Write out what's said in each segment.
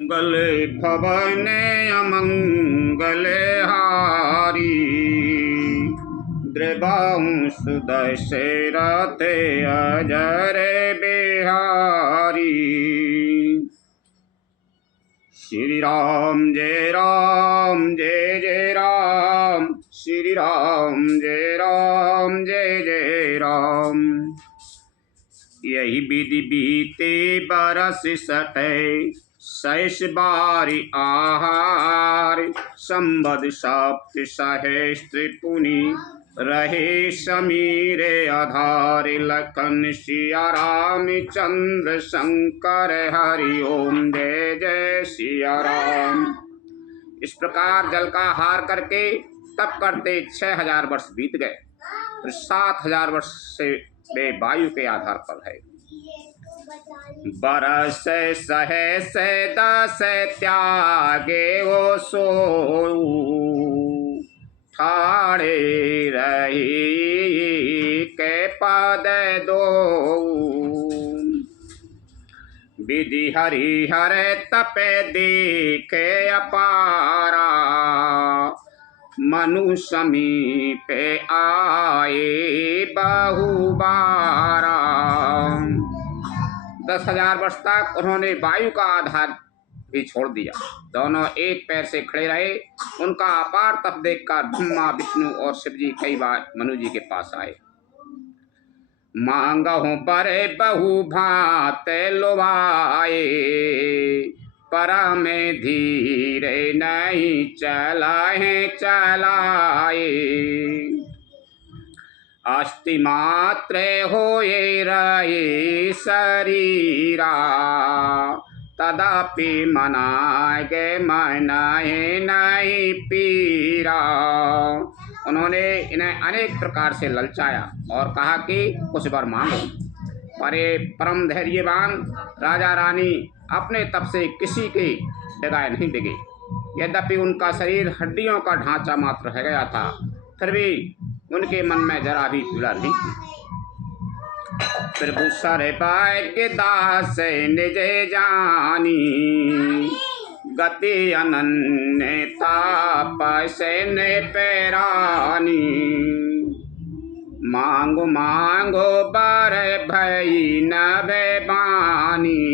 मंगले भवने अमंगले हारी, द्रवांश दशरथे अजरे बिहारी। श्री राम जय जय राम, श्री राम जय जय राम। यही विधि बीते बरस सटे, सहस बारी आहार। संबद सप्त सहस्त्र पुनि रहे समीरे आधार। लखन सिया राम चंद्र शंकर हरि ओम जय जय सिया राम। इस प्रकार जल का हार करके तप करते 6000 वर्ष बीत गए। तो 7000 वर्ष से वे वायु के आधार पर है। बरस सहस दस त्यागे वो सो, ठाड़े रही के पद दो। विधि हरिहर तपे देखे अपारा, मनु समीपे आए बहुबारा। 10,000 वर्ष तक उन्होंने वायु का आधार भी छोड़ दिया। दोनों एक पैर से खड़े रहे। उनका अपार तप देखकर ब्रह्मा विष्णु और शिव जी कई बार मनु जी के पास आए। मांगहु बरे बहु भात लोभाए, परम धीरे नहीं चलाए। अस्थि मात्र होए रहे शरीरा, तदापि मनाए मनाए नहीं पीरा। उन्होंने इन्हें अनेक प्रकार से ललचाया और कहा कि कुछ वर मांगो। पर ये परम धैर्यवान राजा रानी अपने तप से किसी के डगाए नहीं डिगे। यद्यपि उनका शरीर हड्डियों का ढांचा मात्र रह गया था, फिर भी उनके मन में जरा भी पीड़ा नहीं थी। प्रभु सर भाग्य दास निज जानी, गति अनन्य तापसे ने पैरानी। मांगो मांगो बर भई न बेबानी,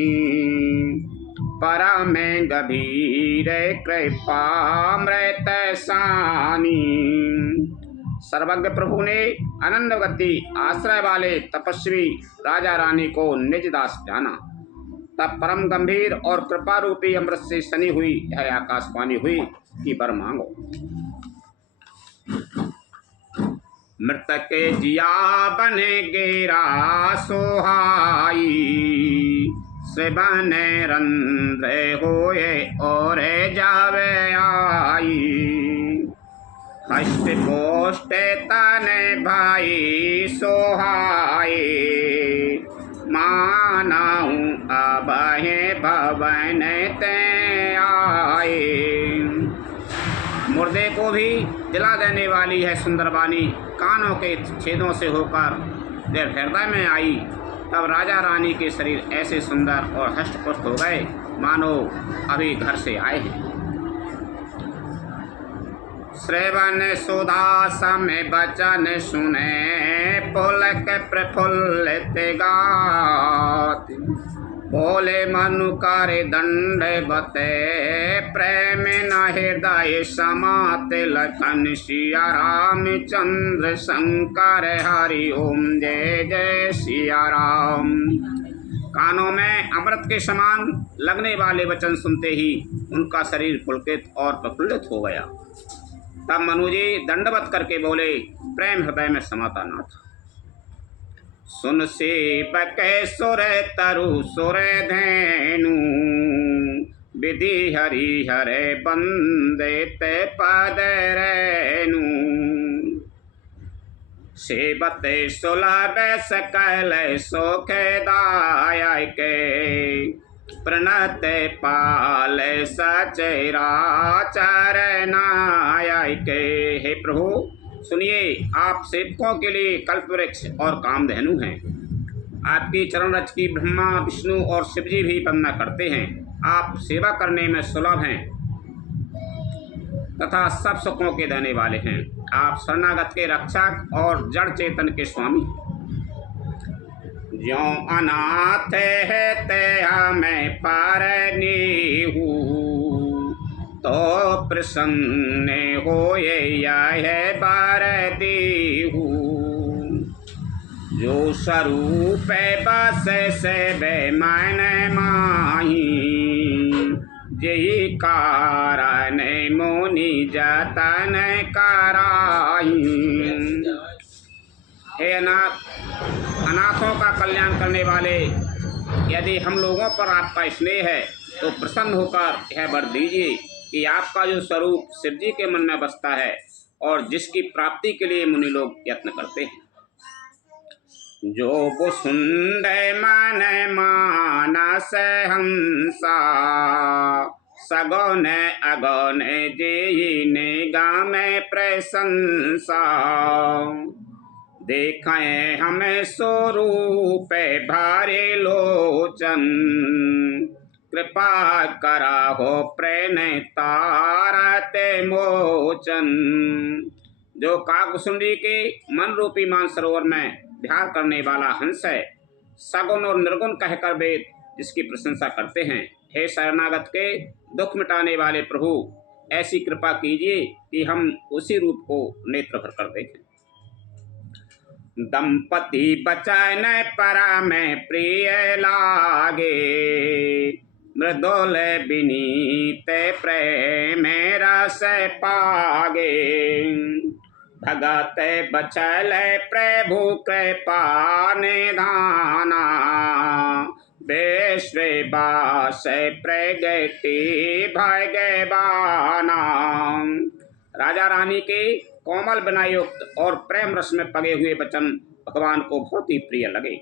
परम गभीर कृपा मृत सानी। सर्वज्ञ प्रभु ने अनंत गति आश्रय वाले तपस्वी राजा रानी को निज दास जाना। तब परम गंभीर और कृपा रूपी अमृत से सनी हुई यह आकाशवाणी हुई कि वर मांगो। मृतक जिया बने गेरा सोहाई, बने रंध्र होए और जावे आई। हस्त पोष्ट तने भाई सोहाए, मानाऊं अब है भवन ते आए। मुर्दे को भी जला देने वाली है सुंदरवानी कानों के छेदों से होकर जब हृदय में आई, तब राजा रानी के शरीर ऐसे सुंदर और हष्ट पुष्ट हो गए मानो अभी घर से आए हैं। श्रवण सुधा समय बचन सुने, पुलक प्रफुल्लित गात। बोले मनु करे दंड बते, प्रेम न हृदय समात। लखन सिया राम चंद्र शंकर हरि ओम जय जय सिया राम। कानों में अमृत के समान लगने वाले वचन सुनते ही उनका शरीर पुलकित और प्रफुल्लित हो गया। तब मनु जी दंडवत करके बोले, प्रेम हृदय में समाता ना था। सुन से बके सुर तरु सुर धेनु, विधि हरि हरे बंदे ते पद रेनु। सेवते सुलभ सकल सुख दायके, प्रणत पाल सचराचर नायके। हे प्रभु सुनिए, आप सेवकों के लिए कल्पवृक्ष और कामधेनु हैं। आपकी चरण रज की ब्रह्मा विष्णु और शिव जी भी वंदना करते हैं। आप सेवा करने में सुलभ हैं तथा सब सुखों के देने वाले हैं। आप शरणागत के रक्षक और जड़ चेतन के स्वामी। ज्यों अनाथ है ते हमें पारनी हूँ, तो प्रसन्न हो यह बारती हूँ। जो स्वरूप बस से बेमान माही, यही कारण मुनि जतन कराई। हे अनाथों का कल्याण करने वाले, यदि हम लोगों पर आपका स्नेह है तो प्रसन्न होकर यह वर दीजिए कि आपका जो स्वरूप शिव जी के मन में बसता है और जिसकी प्राप्ति के लिए मुनि लोग यत्न करते हैं। जो वसुंध मन मानस हंसा, सगुन अगुन जिने गाम प्रशंसा। देखें हमें स्वरूप भारे लोचन, कृपा करा हो प्रेम तारते मोचन। जो काकभुसुंडी के मन रूपी मानसरोवर में ध्यान करने वाला हंस है, सगुन और निर्गुण कहकर वेद जिसकी प्रशंसा करते हैं। हे शरणागत के दुख मिटाने वाले प्रभु, ऐसी कृपा कीजिए कि हम उसी रूप को नेत्र भर कर देखें। दंपति बचन परा में प्रिय लागे, मृदुल विनीत प्रेम रस पागे। भगत बचल प्रभु कृपा निधाना, विश्वास प्रगति भगवाना। राजा रानी के कोमल विनयुक्त और प्रेम रस में पगे हुए वचन भगवान को बहुत ही प्रिय लगे।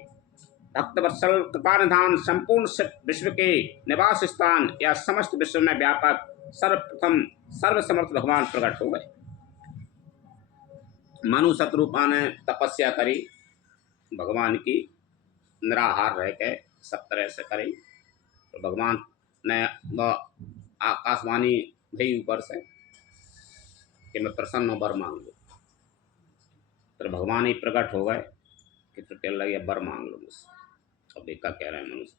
भक्त वत्सल कृपा निधान संपूर्ण विश्व के निवास स्थान या समस्त विश्व में व्यापक सर्वप्रथम सर्वसमर्थ भगवान प्रकट हो गए। मनु शत्रुपा ने तपस्या करी, भगवान की निराहार रह के सब तरह से करी, तो भगवान ने आकाशवाणी भई ऊपर से कि मैं प्रसन्न हो, वर मांग लो। तो भगवान ही प्रकट हो गए कि तो कह लगे वर मांग लो मुझसे। अब देखा कह रहे हैं मनुष्य।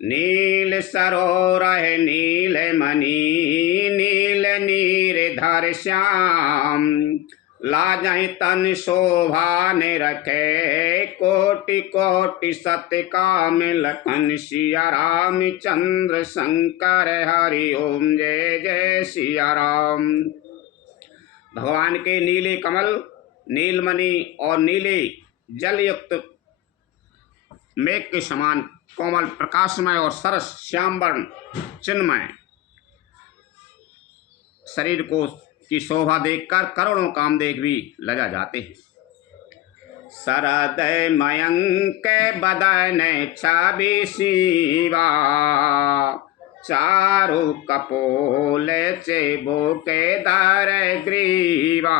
नील सरोवर नील मणि, नील नीरधर श्याम। लाजहि तन शोभा ने रखे, कोटि कोटि सत्य काम। लखन सिया राम चंद्र शंकर हरि ओम जय जय सिया राम। भगवान के नीले कमल, नीलमणि और नीले जल युक्त मेघ के समान कोमल प्रकाशमय और सरस श्याम वर्ण चिन्मय शरीर को की शोभा देखकर करोड़ों कामदेव भी लजा जाते हैं। शरद मयंक बदन छवि शिवा, चारु कपोल चेबो के दर ग्रीवा।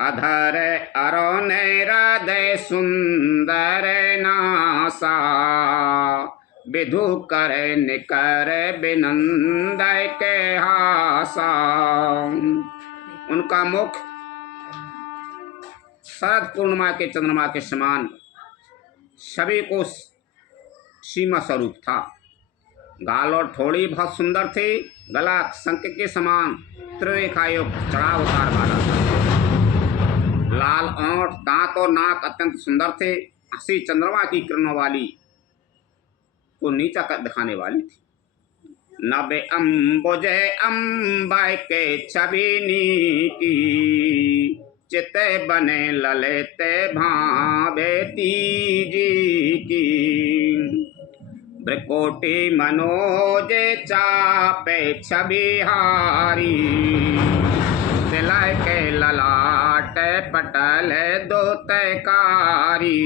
अधर अरुण हृदय सुंदर नासा, विधु कर निकर बिनंद के हासा। उनका मुख शरद पूर्णिमा के चंद्रमा के समान सभी को सीमा स्वरूप था। गाल और ठोड़ी बहुत सुंदर थी, गला शंख के समान त्रिरेखायुक्त चढ़ाव उतार वाला था। लाल ओंठ, दांत और नाक अत्यंत सुंदर थे। हंसी चंद्रमा की किरणों वाली को नीचा कर दिखाने वाली थी। नभे अम्बुजे अम्बाई के छबिनी की, चित बने ललित भावे तीजी की। ब्रकोटी मनोज चापे छबिहारी, तिलक के ललाट पटल दोतकारी।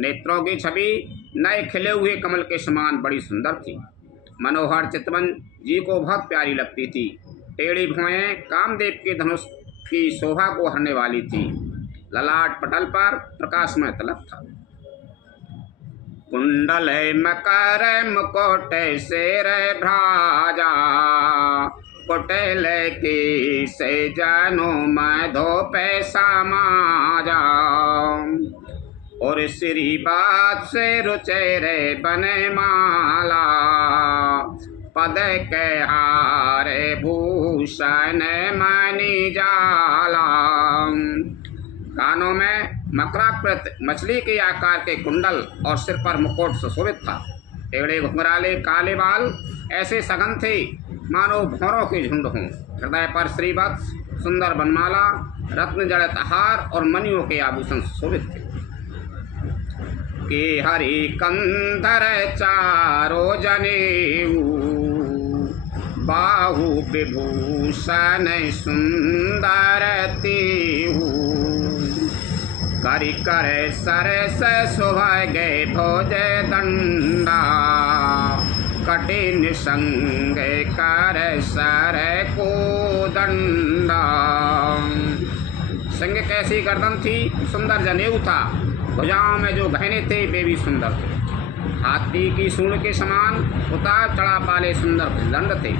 नेत्रों की छवि नए खिले हुए कमल के समान बड़ी सुंदर थी। मनोहर चितवन जी को बहुत प्यारी लगती थी। टेढ़ी भुएं कामदेव के धनुष की शोभा को हरने वाली थी। ललाट पटल पर प्रकाशमय तिलक था। कुंडल मकर मुकुट सिर भ्राजा, कुटिल की से जनो मधो पे समाजा। और श्री बात से रुचेरे बने माला, पद के हारे भूषण मणि जाला। कानों में मकराकृत मछली के आकार के कुंडल और सिर पर मुकुट सुशोभित था। टेढ़े घुंघराले काले बाल ऐसे सघन थे मानो भौरों के झुंड हों। हृदय पर श्रीवत्स, सुंदर बनमाला, रत्न जड़ित हार और मणियों के आभूषण सुशोभित थे। के हरि कंधर चारो जनेऊ, बाहु विभूषण सुंदर तेहू। करि कर सरस सुभगे भोज दंडा, कठिन संग कर सर को दंडा। संग कैसी गर्दन थी, सुंदर जनेऊ था। भुजाओं में जो गहने थे वे भी सुंदर थे। हाथी की सूंड के समान उतार चढ़ाव वाले सुंदर दंड थे।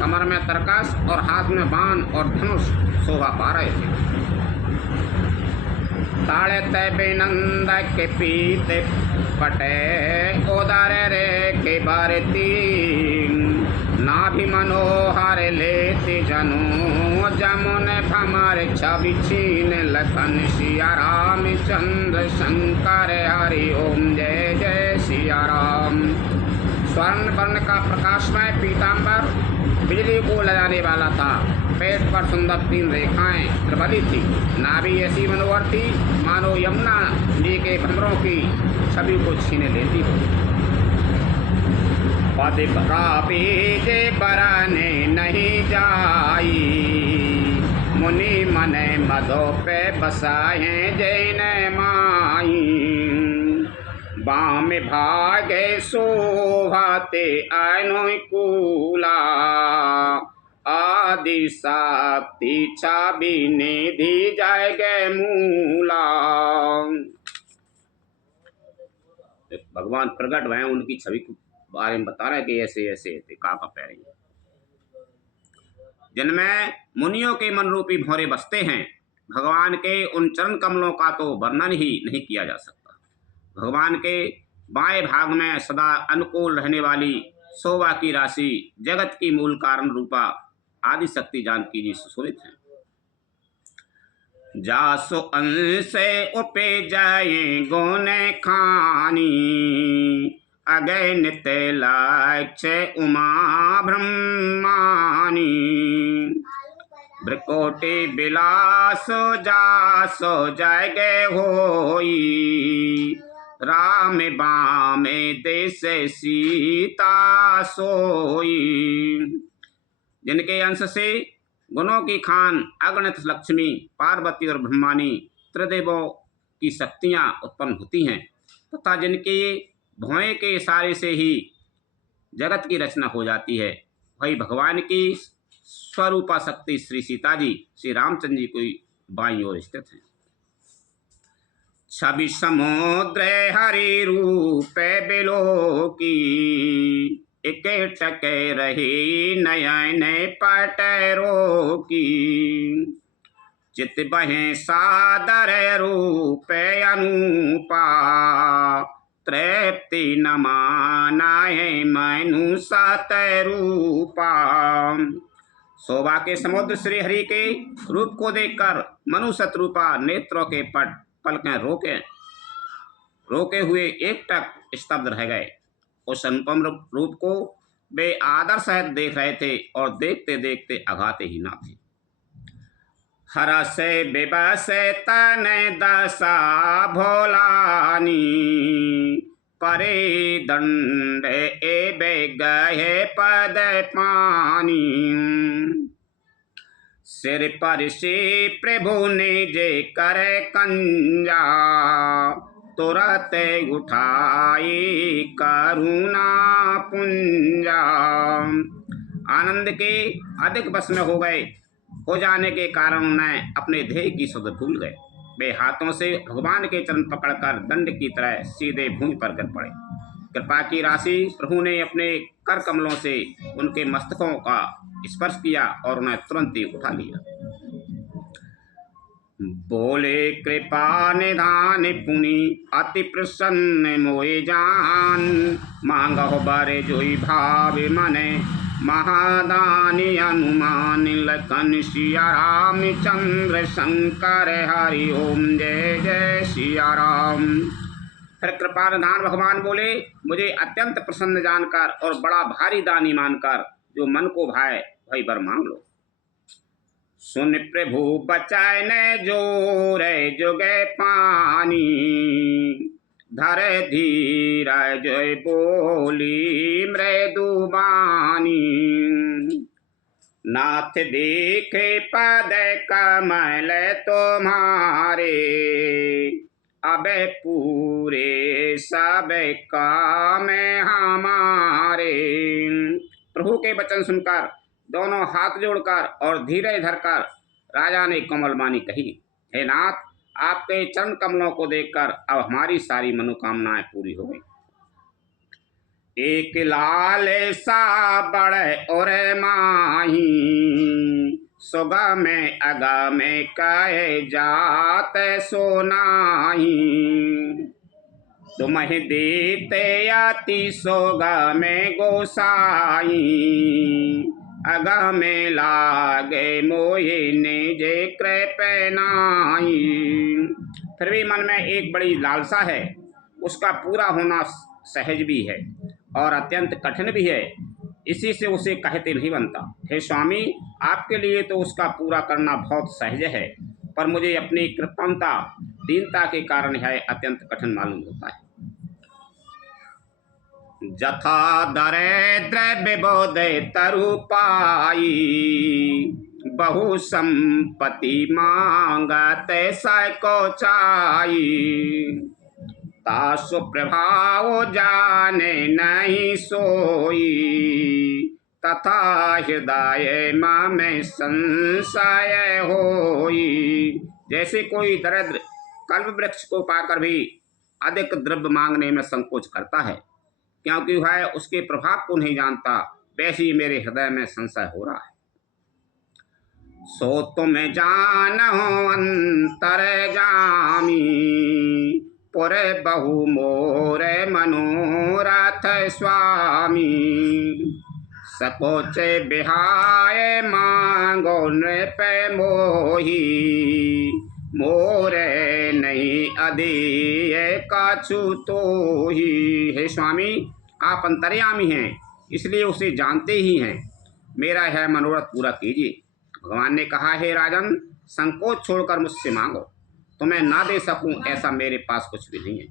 कमर में तरकस और हाथ में बाण और धनुष शोभा पा रहे थे। ताड़े बिनंद के पीत पटे, उदर रे के भारती। नाभि मनोहर लेते जनु, जमुन भमर छवि छीन लखन। सिया राम चंद्र शंकर हरि ओम जय जय सिया राम। स्वर्ण वर्ण का प्रकाशमय पीताम्बर बिजली को लगाने वाला था। पेट पर सुंदर 3 रेखाएं त्रिबली थी। नाभि ऐसी मनोहर थी मानो यमुना जी के भंवरों की छवि को छीने लेती हो। पद प्रापी जे बराने नहीं जाई, मुनि मने मधो पे बसाए जैन माई। बाम भागे शोभाते अनुकूला, आदि शक्ति छवि निधि जाएगे मूला। भगवान प्रकट हुए, उनकी छवि के बारे में बता रहे कि ऐसे ऐसे थे काका पैर, जिनमें मुनियों के मन रूपी भौरे बसते हैं। भगवान के उन चरण कमलों का तो वर्णन ही नहीं किया जा सकता। भगवान के बाएं भाग में सदा अनुकूल रहने वाली शोभा की राशि जगत की मूल कारण रूपा आदि शक्ति जानकी जी सुशोभित हैं। जासो अंश उपे जाए गोने खानी, अगय नित्य लक्ष्य उमा ब्रह्मानी। भ्रकोटि बिलास जासो जगे होई, राम बामे देश सीता सोई। जिनके अंश से गुणों की खान अगणित लक्ष्मी, पार्वती और ब्रह्मानी त्रिदेवों की शक्तियां उत्पन्न होती हैं, तथा जिनके भौएं के इशारे से ही जगत की रचना हो जाती है, वही भगवान की स्वरूपा शक्ति श्री सीता जी श्री रामचंद्र जी की बाईं ओर स्थित हैं। छवि समुद्र हरि रूप बिलो की, एक टके रही नयन पटरो की। चित बहे सादर रूप अनुपा, तृप्ति न मानाए मनु सत रूपा। शोभा के समुद्र श्री हरि के रूप को देखकर मनु सतरूपा नेत्रों के पलकें रोके हुए एकटक स्तब्ध रह गए। उस अनुपम रूप को वे आदर सहित देख रहे थे और देखते देखते अघाते ही ना थे। हरस विवश तन दशा भोलानी, परे दंड एबे गहे पद पानी। सिर पर से प्रभु ने जे कर कंजा, तुरत उठाई करुणा पुंजा। आनंद के अधिक वश में हो जाने के कारण उन्हें अपने ध्येय की सुध भूल गए। वे हाथों से भगवान के चरण पकड़कर दंड की तरह सीधे भूमि पर गिर पड़े। कृपा की राशि प्रभु ने अपने कर कमलों से उनके मस्तकों का स्पर्श किया और उन्हें तुरंत ही उठा लिया। बोले कृपा निधान पुनि अति प्रसन्न मोए जान, मांगो बर जोई भाव मने महादानी अनुमान, लखन सिया राम चंद्र शंकर हरि ओम जय जय सिया राम। फिर कृपा निधान भगवान बोले, मुझे अत्यंत प्रसन्न जानकर और बड़ा भारी दानी मानकर जो मन को भाए वही वर मांग लो। सुन प्रभु बचाए न जोर जुगे पानी, धर धीर जय बोली मृदुबानी, नाथ देखे पद कमल तुम्हारे, अब पूरे सब काम हमारे। प्रभु के वचन सुनकर दोनों हाथ जोड़कर और धीरे धरकर राजा ने कोमलवाणी कही, हे नाथ, आपके चरण कमलों को देखकर अब हमारी सारी मनोकामनाएं पूरी हो गई। एक लाल सा बड़े और माही, सुगा में अगा में कहे जात सोनाही, तुम देते अति सोगा में गोसाई, अगा में लागे मोहे निजे कृपनाई। फिर भी मन में एक बड़ी लालसा है, उसका पूरा होना सहज भी है और अत्यंत कठिन भी है, इसी से उसे कहते नहीं बनता। हे स्वामी, आपके लिए तो उसका पूरा करना बहुत सहज है, पर मुझे अपनी कृपणता दीनता के कारण यह अत्यंत कठिन मालूम होता है। जथा दरिद्र विबोध तरु पाई, बहु संपत्ति मांगत सको चाई, तासु प्रभाव जाने नहीं सोई, तथा हृदय में संशय होई। जैसे कोई दरिद्र कल्प वृक्ष को पाकर भी अधिक द्रव्य मांगने में संकोच करता है, क्योंकि वह उसके प्रभाव को नहीं जानता, वैसे ही मेरे हृदय में संशय हो रहा है। सो तुम जानहो अंतर जामी, पुर बहु मोर मनोरथ स्वामी, सकोच बिहाय मांगो नृप मोही, मोरे नहीं अधीय काछु तो ही। हे स्वामी, आप अंतर्यामी हैं, इसलिए उसे जानते ही हैं, मेरा यह मनोरथ पूरा कीजिए। भगवान ने कहा, हे राजन, संकोच छोड़कर मुझसे मांगो, तुम्हें ना दे सकूं ऐसा मेरे पास कुछ भी नहीं है।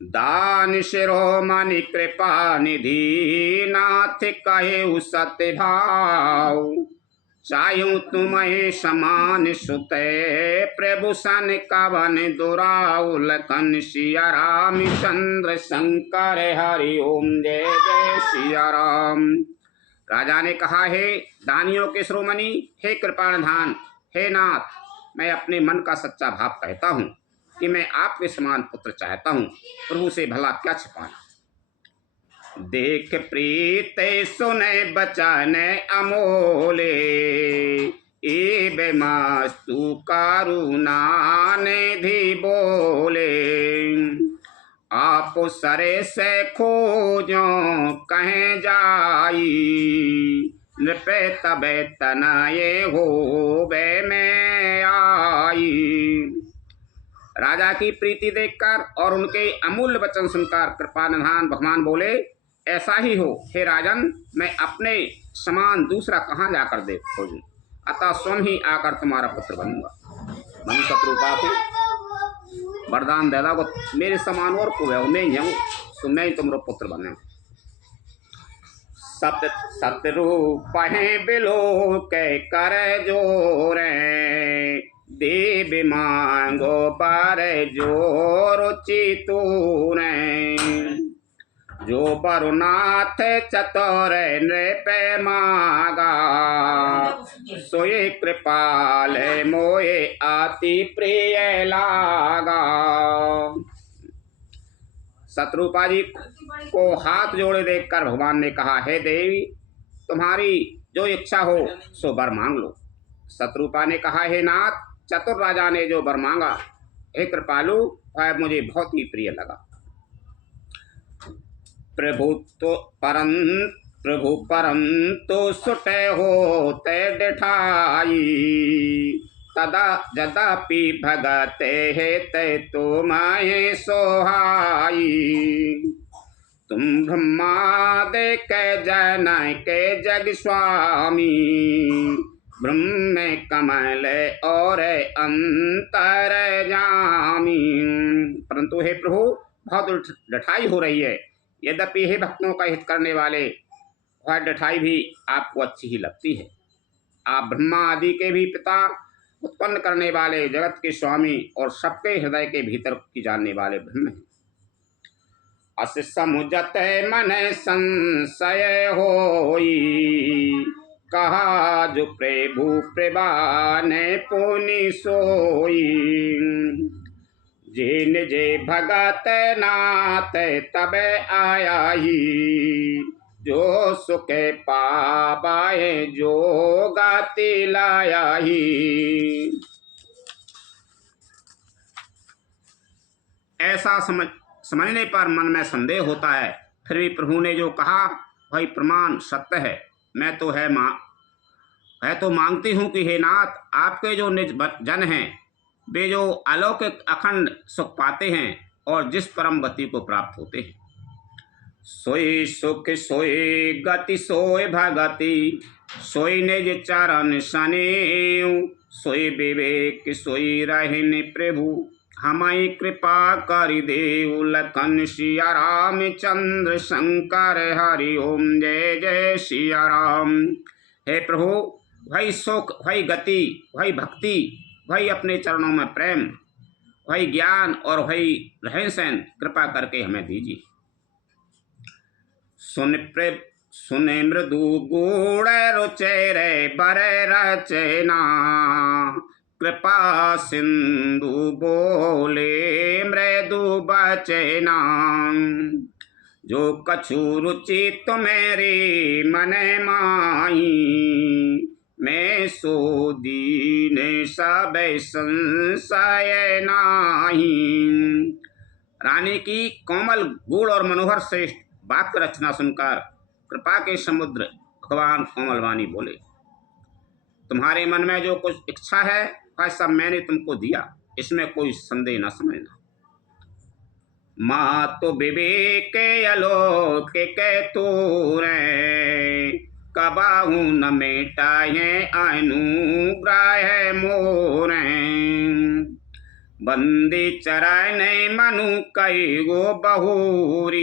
दान शिरोमणि कृपा निधि, नाथ कहे सत्य भाव, चाहूं तुम्हें समान सुते, प्रभु सन कवन दुराऊ, लखन सिया राम चंद्र शंकर हरि ओम जय जय सिया राम। राजा ने कहा, हे दानियों के शिरोमणि, हे कृपानिधान, हे नाथ, मैं अपने मन का सच्चा भाव कहता हूँ कि मैं आपके समान पुत्र चाहता हूँ, प्रभु से भला क्या छिपाना। देख प्रीते सुने बचन अमोले, ए बेमास्तु करुणा निधि बोले, आप सरे से खोजो कहीं जाई, नृपे तबे तनये हो बे में आई। राजा की प्रीति देखकर और उनके अमूल्य वचन सुनकर कृपानिधान भगवान बोले, ऐसा ही हो हे राजन, मैं अपने समान दूसरा कहाँ जाकर देख खोजूं, अतः स्वयं ही आकर तुम्हारा पुत्र बनूंगा। मन शत्रुपा को वरदान दे दो, मेरे समान और को है, मैं ही हूँ, तो मैं ही तुम्हारा पुत्र बने। सत्य सतरूप है बिलो के कर जोरे, देव मांगो पर जो रुचि तूने, जो बरुनाथ चतुर नृप मागा, सोए कृपाल मोए अति प्रिय लागा। शत्रुपा जी को हाथ जोड़े देखकर भगवान ने कहा, हे देवी, तुम्हारी जो इच्छा हो सो वर मांग लो। शत्रुपा ने कहा, हे नाथ, चतुर राजा ने जो वर मांगा, हे कृपालु, वह मुझे बहुत ही प्रिय लगा। प्रभु परंतु सुटे होते डिठाई, तदा यद्यपि भगते हेते तुम्हें सोहाई। तुम ब्रह्मादि के जन के जग स्वामी, ब्रह्म कमल और अंतर जामी। परंतु हे प्रभु, बहुत डठाई हो रही है। यद्यपि हे भक्तों का हित करने वाले, वह डठाई भी आपको अच्छी ही लगती है। आप ब्रह्मा आदि के भी पिता, उत्पन्न करने वाले, जगत के स्वामी और सबके हृदय के भीतर की जानने वाले ब्रह्म हैं। अस समुझत मन संशय होई, कहा जो प्रभु प्रभान पुनि सोई। जिन जे भगत नाथ तब आया ही, जो सुख पावाए जो गाती लाया ही। ऐसा समझने पर मन में संदेह होता है, फिर भी प्रभु ने जो कहा वही प्रमाण सत्य है। मैं तो मांगती हूँ कि हे नाथ, आपके जो निज जन हैं, वे जो अलौकिक अखंड सुख पाते हैं और जिस परम गति को प्राप्त होते हैं, सोई सुख सोई गति सोई भगति, सोई निज चरण सनेऊ, सोई विवेक सोई रहने प्रभु, हमारी कृपा करि देव। लखन सिया राम चंद्र शंकर हरि ओम, जय जय सिया राम। हे प्रभु, वही सुख, वही गति, वही भक्ति, वही अपने चरणों में प्रेम, वही ज्ञान और वही रहन सहन कृपा करके हमें दीजिए। सुने मृदु गुण रुचेरे बर रचना, कृपा सिंधु बोले मृदु बचना। जो कछु रुचि तुम्हारी मन माही, मैं सो दीन सब संशय नाही। रानी की कोमल गूढ़ और मनोहर श्रेष्ठ वाक्य रचना सुनकर कृपा के समुद्र भगवान कोमल वाणी बोले, तुम्हारे मन में जो कुछ इच्छा है वह सब मैंने तुमको दिया, इसमें कोई संदेह न समझना। माँ तो विवेक अलौकिक तूरे, कबाहू न मेटाए अनुग्रह मोरे। बंदी चरण मनु कई गो बहुरी,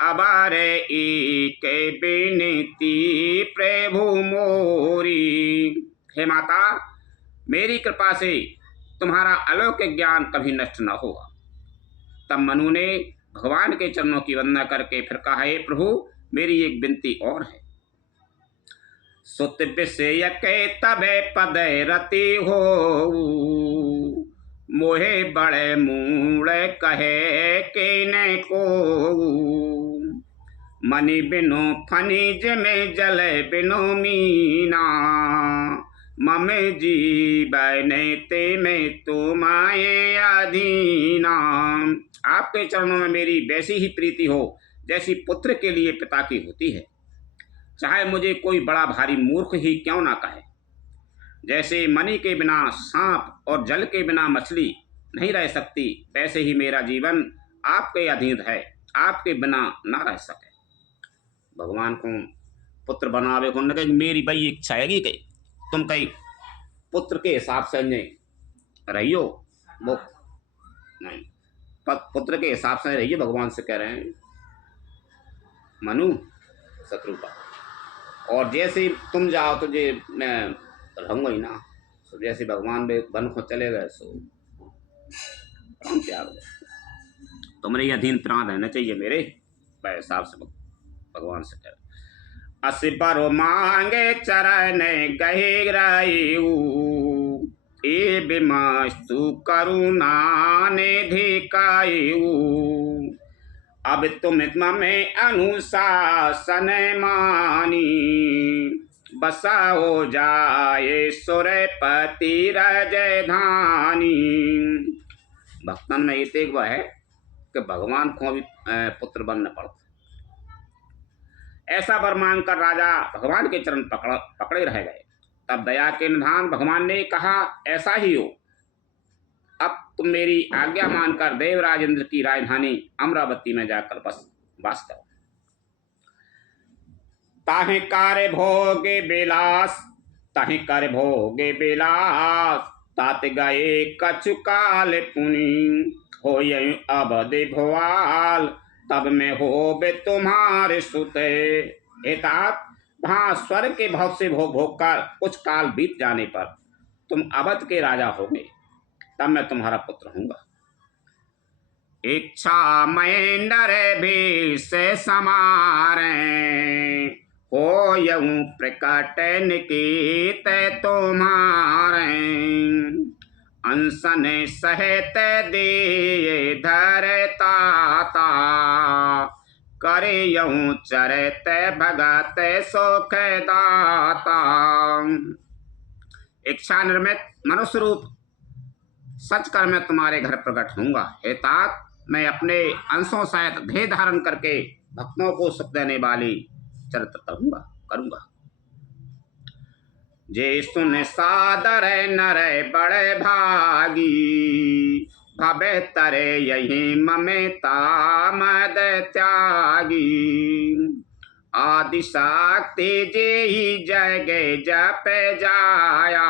अबारे एक बिनती प्रभु मोरी। हे माता, मेरी कृपा से तुम्हारा अलौकिक ज्ञान कभी नष्ट न होगा। तब मनु ने भगवान के चरणों की वंदना करके फिर कहा, हे प्रभु, मेरी एक विनती और है। सुत विषय के तबे पद रति हो, मोहे बड़े मूड़ कहे के न को। मणि बिनो खनिज में जल बिनो मीना, ममे जीवन ते में तुमाए अधीना। आपके चरणों में मेरी वैसी ही प्रीति हो जैसी पुत्र के लिए पिता की होती है, चाहे मुझे कोई बड़ा भारी मूर्ख ही क्यों ना कहे। जैसे मणि के बिना सांप और जल के बिना मछली नहीं रह सकती, वैसे ही मेरा जीवन आपके अधीन है, आपके बिना ना रह सके। भगवान को पुत्र बनावे को न, मेरी बड़ी इच्छा है कि तुम कहीं पुत्र के हिसाब से नहीं रहियो, वो नहीं, पुत्र के हिसाब से रहिए। भगवान से कह रहे हैं मनु, शत्रुपा, और जैसे तुम जाओ तो जे मैं रहूंगा ही ना। तो जैसे भगवान भी वन को चले गए सो प्राण त्याग गए, तुम्हारे अधीन प्राण रहना चाहिए मेरे, हिसाब से भगवान से कह रहे। अस पर मांगे चरण गहे रायू, ए बिमस्तु करुणा निधि कायु, अब तुम में अनुशासन मानी, बसाओ जाए सुरपति राजधानी। भक्तन में ये वह है कि भगवान को भी पुत्र बनना पड़ता। ऐसा वर मांगकर राजा भगवान के चरण पकड़े रह गए। तब दया के निधान भगवान ने कहा, ऐसा ही हो, अब तुम मेरी आज्ञा मानकर देवराज इंद्र की राजधानी अमरावती में जाकर वास करो। ताहि कार्य भोगे बिलास, ताहि कार्य भोगे बिलास, तात गए कछु काल पुनि, हो अवध भोवाल, तब में हो बे तुम्हारे सुते। एतात वहां स्वर्ग के भोग से भोग कर कुछ काल बीत जाने पर तुम अवध के राजा होगे, तब मैं तुम्हारा पुत्र हूंगा। इच्छा मैं नर भी से समारे, हो यूं प्रकट निकीत तुम्हारे, अनसन सहित दिए धरताता, करे यूं चरत भगत सुख दाता। इच्छा निर्मित मनुष्य रूप सच कर मैं तुम्हारे घर प्रकट होऊंगा। हे तात, मैं अपने अंशों सहित देह धारण करके भक्तों को सुख देने वाली चरित्र करूंगा। जे सुन सादर नर बड़े भागी, भवे तरे यही ममता मद त्यागी, आदि शक्ति जे ही जगे जप जाया,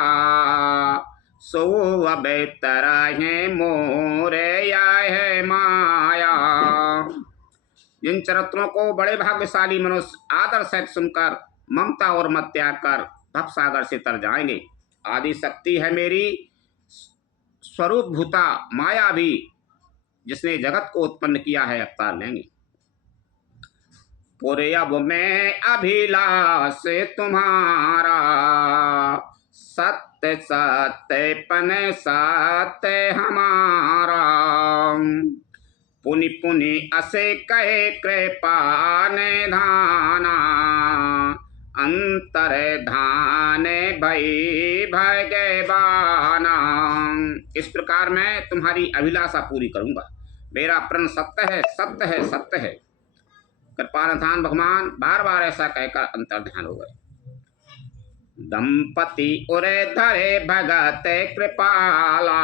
सो अब तरह मोरे है माया। जिन चरित्रों को बड़े भाग्यशाली मनुष्य आदर सहित सुनकर ममता और मत त्याग कर भव सागर से तर जाएंगे। आदि शक्ति है मेरी स्वरूप भूता माया भी, जिसने जगत को उत्पन्न किया है, अवतार लेंगे। पूरे अब मैं अभिलाष तुम्हारा, सत्य सत्य पन सत्य हमारा, पुनि पुनि असे कहे कृपा निधाना, अंतर धान भई भगवाना। इस प्रकार मैं तुम्हारी अभिलाषा पूरी करूंगा। मेरा प्रण सत्य है, सत्य है, सत्य है। कृपानिधान भगवान बार बार ऐसा कहकर अंतर्ध्यान हो गए। दंपति उरे धरे भगत कृपाला,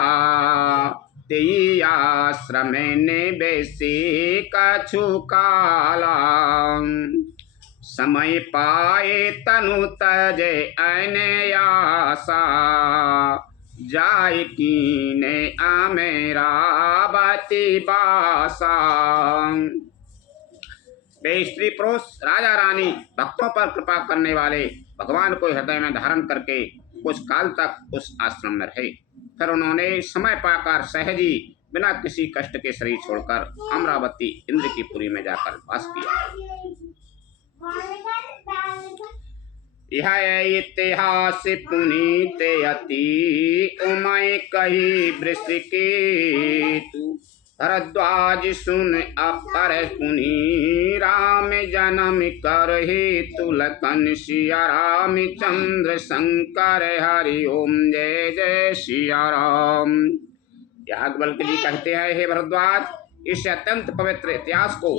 तेई आश्रम ने बेसी कछु काला, समय पाए तनु तजे अने आशा, जाय कीने अमेरावती बासा। वे स्त्री पुरुष राजा रानी भक्तों पर कृपा करने वाले भगवान को हृदय में धारण करके कुछ काल तक उस आश्रम में रहे। फिर उन्होंने समय पाकर सहजी बिना किसी कष्ट के शरीर छोड़कर अमरावती इंद्र की पुरी में जाकर वास किया। यह इतिहास पुनीत अति उमय कही वृषिकेतु, भरद्वाज सुन अपर पुनि राम जन्म कर हेतु, लखन सिया राम चंद्र शंकर हरि ओम जय जय सिया राम। याज्ञवल्क्य जी कहते हैं, हे भरद्वाज, इस अत्यंत पवित्र इतिहास को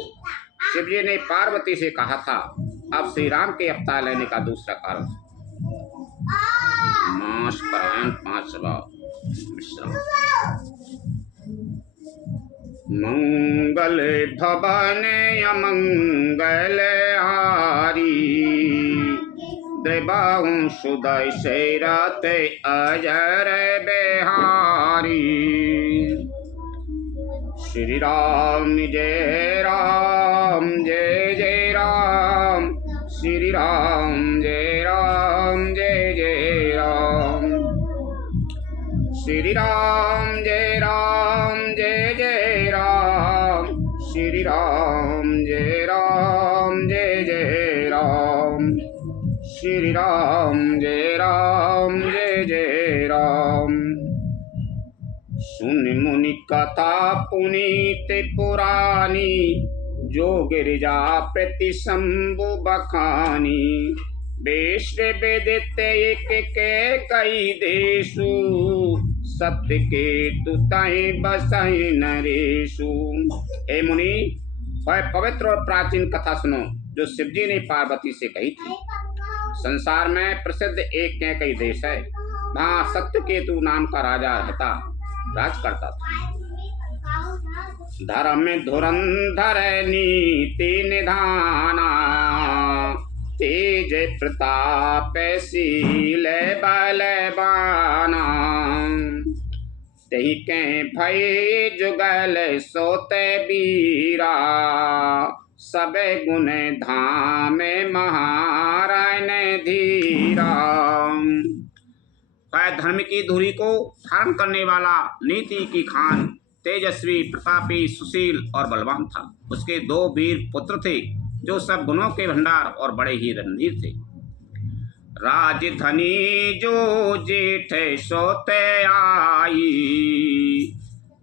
शिवजी ने पार्वती से कहा था। अब श्री राम के अवतार लेने का दूसरा कारण। मास परायण 5 मिश्रण। मंगल भवन अमंगल हारी, द्रबाहु सुदय रथ अजर बिहारी। श्री राम जय राम जय जय राम, श्री राम जय राम जय जय राम, श्री राम जय राम जय जय राम, श्री राम जय राम जय जय राम, श्री राम जय राम जय जय राम। कथा पुनीत पुरानी, जो गिरिजा प्रति शंभु बखानी। विश्व विदित एक के कई देशु, सत्य के तुताई बसाई नरेशु। हे मुनि, वह पवित्र और प्राचीन कथा सुनो जो शिवजी ने पार्वती से कही थी। संसार में प्रसिद्ध एक कई देश है, वहाँ सत्यकेतु नाम का राजा राज करता था। धर्म धुरंधर नीति निधाना, तेज प्रताप शील बलवाना। तही के भय जुगल सोते बीरा, सब गुण धाम महारायण धीरा। वह धर्म की धुरी को धारण करने वाला, नीति की खान, तेजस्वी, प्रतापी, सुशील और बलवान था। उसके 2 वीर पुत्र थे जो सब गुणों के भंडार और बड़े ही रणधीर थे। राजधनी जो जेठ सोते आई,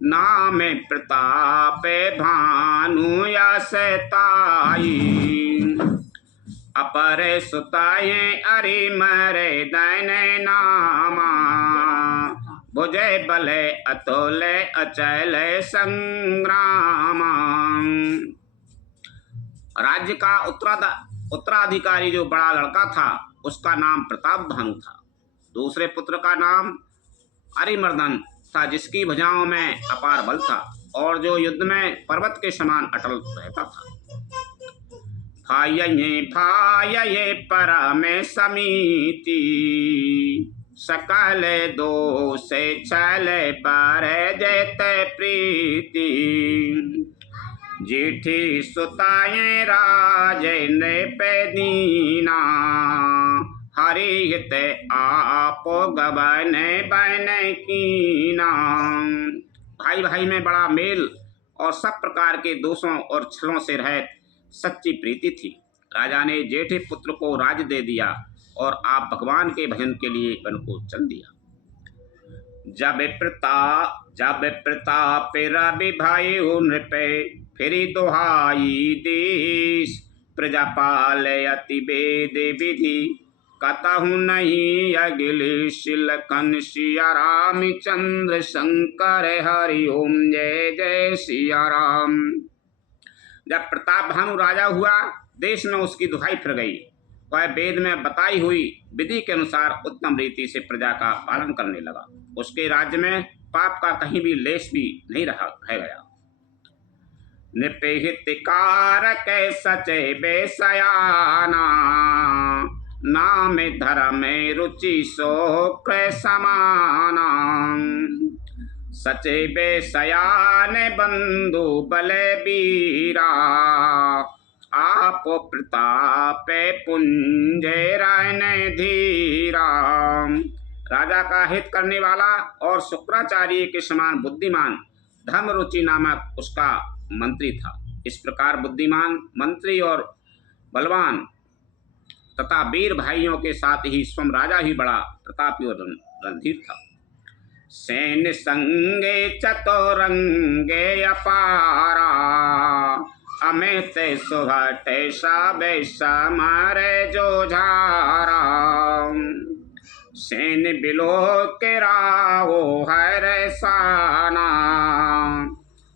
नाम प्रताप भानु यशताई। अपर सुताये अरे मरे दैन नामा, भुजय बल अतुल अचल संग्रामा। राज्य का उत्तराधिकारी जो बड़ा लड़का था उसका नाम प्रताप भानु था। दूसरे पुत्र का नाम अरिमर्दन था, जिसकी भुजाओं में अपार बल था और जो युद्ध में पर्वत के समान अटल रहता था। फाये परम समीति, सकल दोष छल पर जैत प्रीति। जेठी सुताये राज नृप दीना, हरिहित आप गबन बन कीना। भाई भाई में बड़ा मेल और सब प्रकार के दोषों और छलों से रहित सच्ची प्रीति थी। राजा ने जेठे पुत्र को राज दे दिया और आप भगवान के भजन के लिए वन को चल दिया। जब प्रताप रवि भाई नृप, फिरी दोहाई देश। प्रजापाल अति वेद विधि, कतहु नहीं अगिलेश। लखन सिया रामचंद्र शंकर, हरि ओम जय जय सिया राम। जब प्रताप भानु राजा हुआ, देश में उसकी दुहाई फिर गई। वह वेद में बताई हुई विधि के अनुसार उत्तम रीति से प्रजा का पालन करने लगा। उसके राज्य में पाप का कहीं भी लेश भी नहीं रह गया। निपिहितकारक सचे बेसयाना, नाम धर्म रुचि शोक समाना। सचे बेसयान बंधु बलबीरा, आप प्रताप पुंजरायण धीरा। राजा का हित करने वाला और शुक्राचार्य के समान बुद्धिमान धर्मरुचि नामक उसका मंत्री था। इस प्रकार बुद्धिमान मंत्री और बलवान तथा वीर भाइयों के साथ ही स्वयं राजा ही बड़ा प्रतापी और रणधीर था। सैन्य संगे चतुरंगे अपारा, अमित सुभट साबे समारे जो झारा। सैन्य बिलो के राहो हर साना,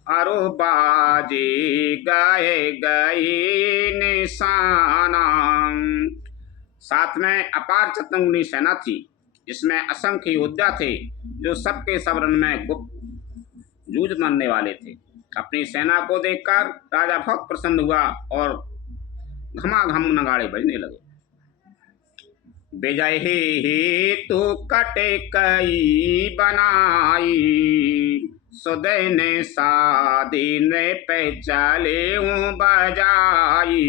अरु बाजी गए गई निशाना। साथ में अपार चतुर्मुखी सेना थी, जिसमें असंख्य योद्धा थे जो सबके सब रण में गुप्त जूझ मरने वाले थे। अपनी सेना को देखकर राजा बहुत प्रसन्न हुआ और घमाघम नगाड़े बजने लगे। विजय हेतु कटे कई बनाई, सुदैन साधीन पे चले बजाई।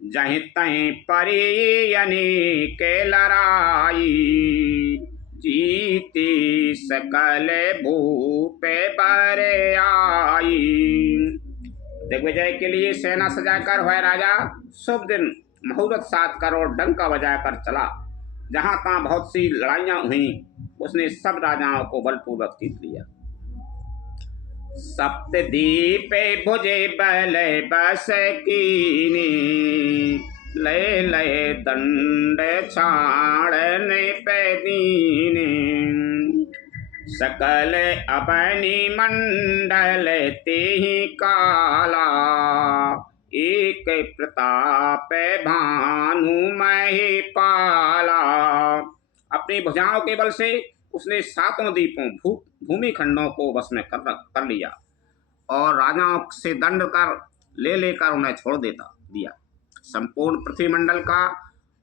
जहीं तहीं परी अनेक लड़ाई, जीती सकल भूपे बरे आई। दिग्विजय के लिए सेना सजाकर वह राजा शुभ दिन मुहूर्त 7 करोड़ डंका बजाकर चला। जहाँ तहाँ बहुत सी लड़ाइयाँ हुई, उसने सब राजाओं को बलपूर्वक जीत लिया। सप्तदीपे भुजे बल बस कीनी, लय लय दंड छाड़ने पे दीने, सकल अपनी मंडल तेहि काला, एक प्रताप भानु महिपाला। अपनी भुजाओं के बल से उसने सातों द्वीपों भूमि खंडों को वश में कर लिया और राजाओं से दंड कर लेकर उन्हें छोड़ दिया। संपूर्ण पृथ्वी मंडल का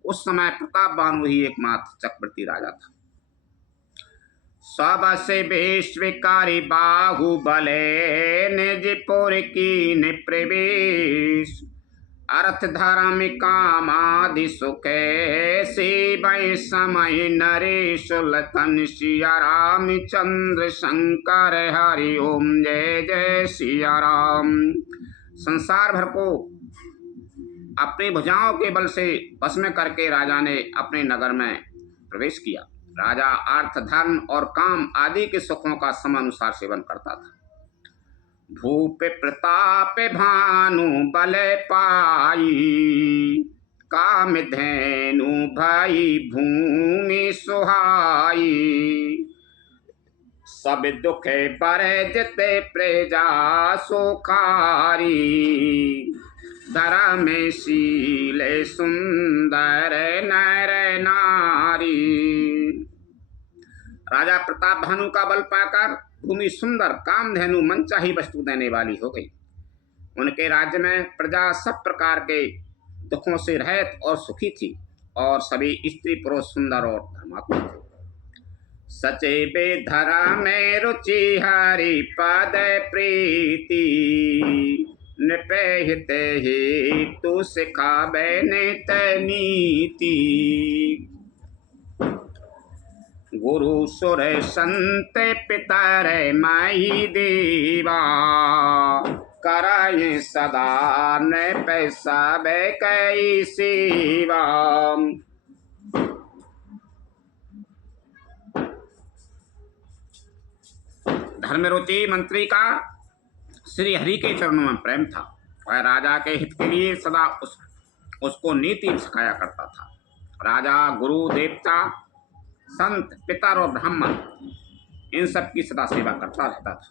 उस समय प्रताप भानु ही एकमात्र चक्रवर्ती राजा था। सबसे विश्वकारी बाहुबले निजपुर की निप्रवेश, अर्थ धर्म कामादि सुख सेवै समय नरेश लखन सिया रामचंद्र शंकर हरि ओम जय जय सिया राम। संसार भर को अपनी भुजाओं के बल से वश में करके राजा ने अपने नगर में प्रवेश किया। राजा अर्थ धर्म और काम आदि के सुखों का समानुसार सेवन करता था। भूप प्रताप भानु बल पाई, काम धेनु भई भूमि सुहाई, सब दुख बरजते प्रजा सुखारी, धर्मशील सुंदर नर नारी। राजा प्रताप भानु का बल पाकर भूमि सुंदर कामधेनु मनचाही वस्तु देने वाली हो गई। उनके राज्य में प्रजा सब प्रकार के दुखों से रहित और सुखी थी और सभी स्त्री पुरुष सुंदर और धर्मात्मा थे। सचेबे धरा में रुचि हरि पद प्रीति, निपहित ही तू सिखाबे नित नीति, गुरु सुर संत पितर माही देवा, कराए सदा न पैसा बे कई सेवा। धर्मरुचि मंत्री का श्री हरि के चरणों में प्रेम था। वह राजा के हित के लिए सदा उसको नीति सिखाया करता था। राजा गुरु देवता संत पितर और ब्राह्मण इन सब की सदा सेवा करता रहता था।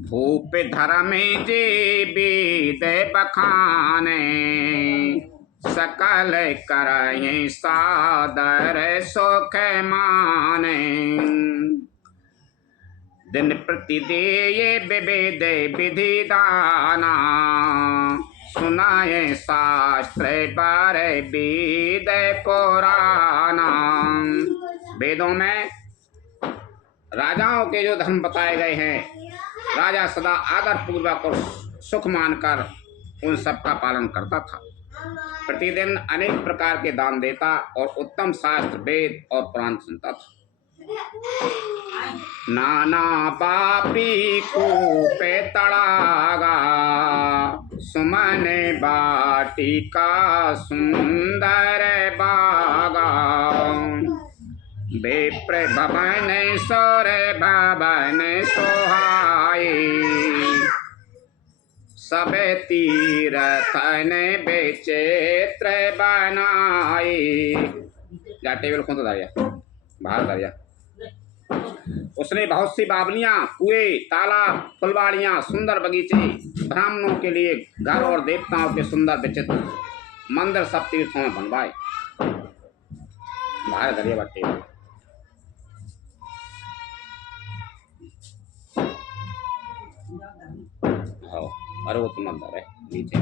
भूप धर्म जे वेद बखाने, सकल करहि सादर सुख माने, दिन प्रति देये विविध विधि दाना, सुनाए शास्त्र बार वेद पुराना। वेदों में राजाओं के जो धर्म बताए गए हैं, राजा सदा आदर पूर्वक और सुख मानकर उन सब का पालन करता था। प्रतिदिन अनेक प्रकार के दान देता और उत्तम शास्त्र वेद और पुराण सुनता था। नाना पापी कूपे तड़ागा, सुमन बाटिका सुंदर बागा, विप्र भवन सौर भवन सोहाए, सब तीर्थन बेचेत्र बनाए। या टेबल खोल दारिया बाहर दारिया। उसने बहुत सी बावलियां, कुएं, तालाब, फुलवाड़ियां, सुंदर बगीचे, ब्राह्मणों के लिए घर और देवताओं के सुंदर विचित्र मंदिर सब तीर्थों में बनवाए। बाहर दारिया बाटे। हाँ, अरे वो तुम अंदर है नीचे।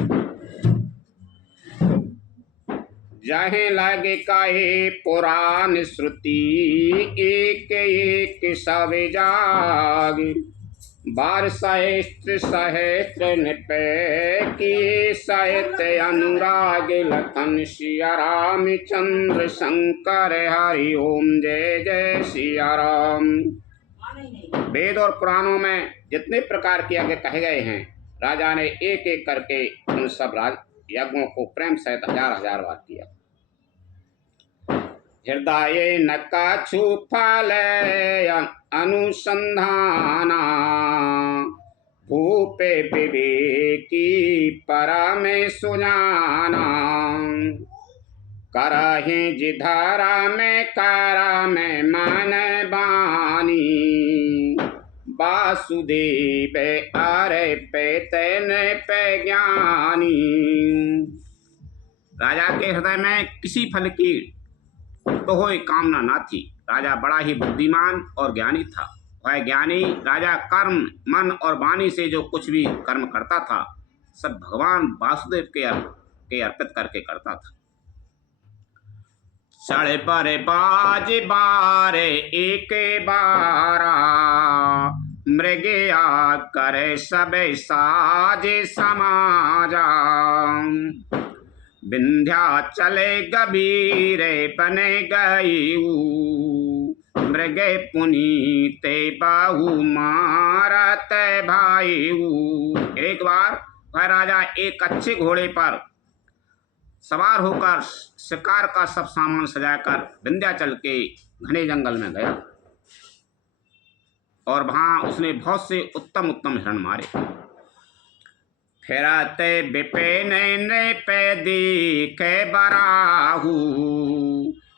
जहे लागे काहे पुराण श्रुति, एक एक सब जाग, बार सहस्त्र सहस्त्र निपे की साहित्य अनुराग, लखन सिया रामचंद्र शंकर हरि ओम जय जय सिया राम। वेद और पुराणों में जितने प्रकार के यज्ञ कहे गए हैं, राजा ने एक एक करके उन सब यज्ञों को प्रेम सहित हजार हजार बार किया। हृदय न कछु फल अनुसंधाना, भूपे विवेकी परम सुजाना। करहि जिधरा में करा में मन बानी, वासुदेव अरे पे तेन पे ज्ञानी। राजा के हृदय में किसी फल की तो कोई कामना न थी। राजा बड़ा ही बुद्धिमान और ज्ञानी था। वह ज्ञानी राजा कर्म मन और वाणी से जो कुछ भी कर्म करता था सब भगवान वासुदेव के अर्पित करके करता था। चढ़े पर बाज बारे एक बारा, मृगया करे सबे साज समाजा। विंध्याचले गभीरे बने गई, मृगे पुनीते बाहु मारत भाई। एक बार वह राजा एक अच्छे घोड़े पर सवार होकर शिकार का सब सामान सजाकर विंध्याचल के घने जंगल में गया और वहां उसने बहुत से उत्तम उत्तम हिरण मारे। फिरते बिपिन ने पे दिखे बराहू,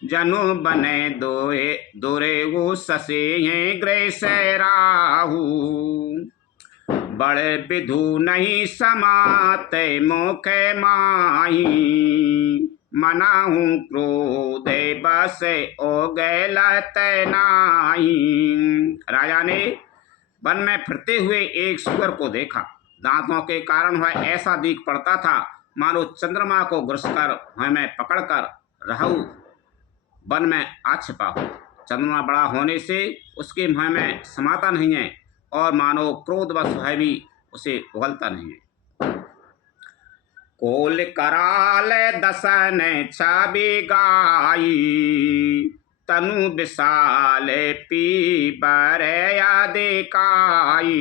जनु बने दोरे वो ससे ग्रह से राहू। बड़े विधु नहीं समाते मुखे माही, मनाहू क्रोधे बसे ओ गलते नाही। राजा ने वन में फिरते हुए एक सुअर को देखा। दांतों के कारण वह ऐसा दिख पड़ता था मानो चंद्रमा को ग्रसकर वह में पकड़कर रहू वन में आ छिपा हो। चंद्रमा बड़ा होने से उसके मुँह में समाता नहीं है और मानो क्रोधवश वह भी उसे उगलता नहीं है। कोल कराल दसन छवि गाई, तनु विशाल पीपर यादिकाई।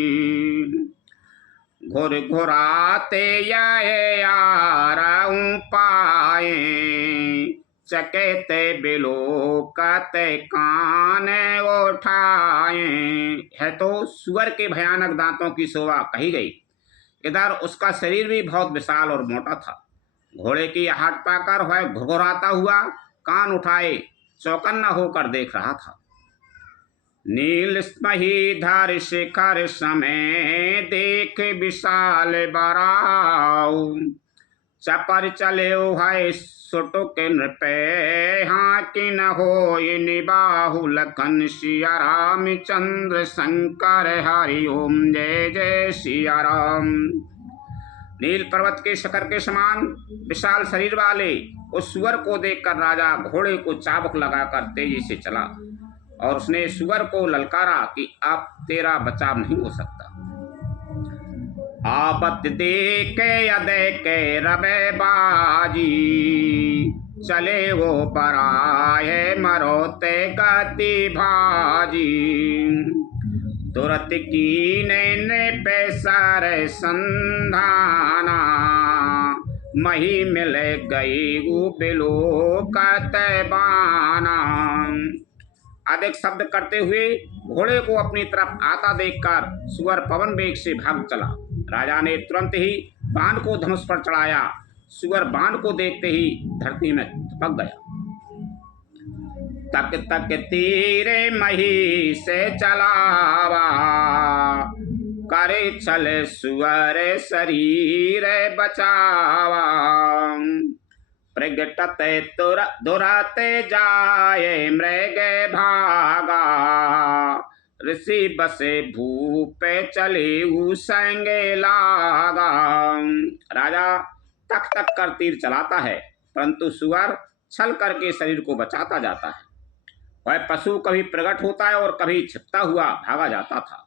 घुर घुराते याराऊं पाए, चकेते बिलोकते कान उठाए। है तो सुअर के भयानक दांतों की शोभा कही गई, इधर उसका शरीर भी बहुत विशाल और मोटा था। घोड़े की आहट पाकर वह घुघुराता हुआ कान उठाए चौकन्ना होकर देख रहा था। नील महीधर शिखर समय देख विशाल बराऊ, चपर चले है सुटुक नृपे हाँ कि न हो निबाहु। लखन सिया रामचंद्र शंकर हरि ओम जय जय सिया राम। नील पर्वत के शिखर के समान विशाल शरीर वाले उस सुअर को देखकर राजा घोड़े को चाबुक लगाकर तेजी से चला और उसने सुअर को ललकारा कि अब तेरा बचाव नहीं हो सकता। आपत देखे अदेखे रबे बाजी, चले वो पराये मरोते गति भाजी। तुरत की ने पैसार संधाना, मही मिल गई बिलो कते बाना। अधिक शब्द करते हुए घोड़े को अपनी तरफ आता देखकर सुअर पवन वेग से भाग चला। राजा ने तुरंत ही बाण को धनुष पर चढ़ाया। सुअर बाण को देखते ही धरती में चिपक गया। तक तक तीरे मही से चलावा, करे चल सुअर शरीर बचावा। प्रगटते दुराते जाए मृग भागा, ऋषि बसे भूपे चले संगे लागा। राजा तक तक कर तीर चलाता है परंतु सुअर छल करके शरीर को बचाता जाता है। वह पशु कभी प्रकट होता है और कभी छिपता हुआ भागा जाता था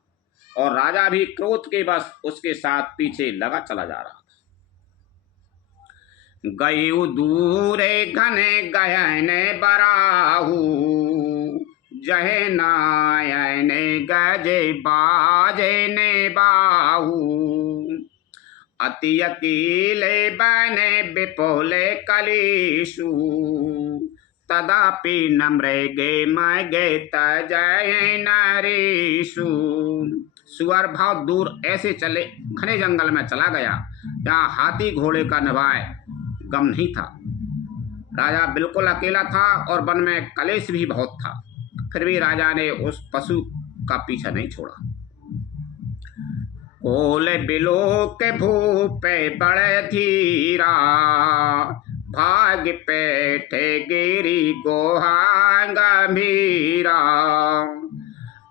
और राजा भी क्रोध के बस उसके साथ पीछे लगा चला जा रहा था। गयु दूरे घने गयने बराहू, जहे नायने गजे बाजे ने बाहू। अति अकीले बने विपुले कलीसु, तदापि न मृगे मगे तजय नरेशु। सुअर बहुत दूर ऐसे चले घने जंगल में चला गया जहाँ हाथी घोड़े का निभाए गम नहीं था। राजा बिल्कुल अकेला था और वन में कलेश भी बहुत था। फिर भी राजा ने उस पशु का पीछा नहीं छोड़ा। कोल बिलो के भूपे बड़े धीरा, भाग पेठे गिरी गोहा गंभीरा।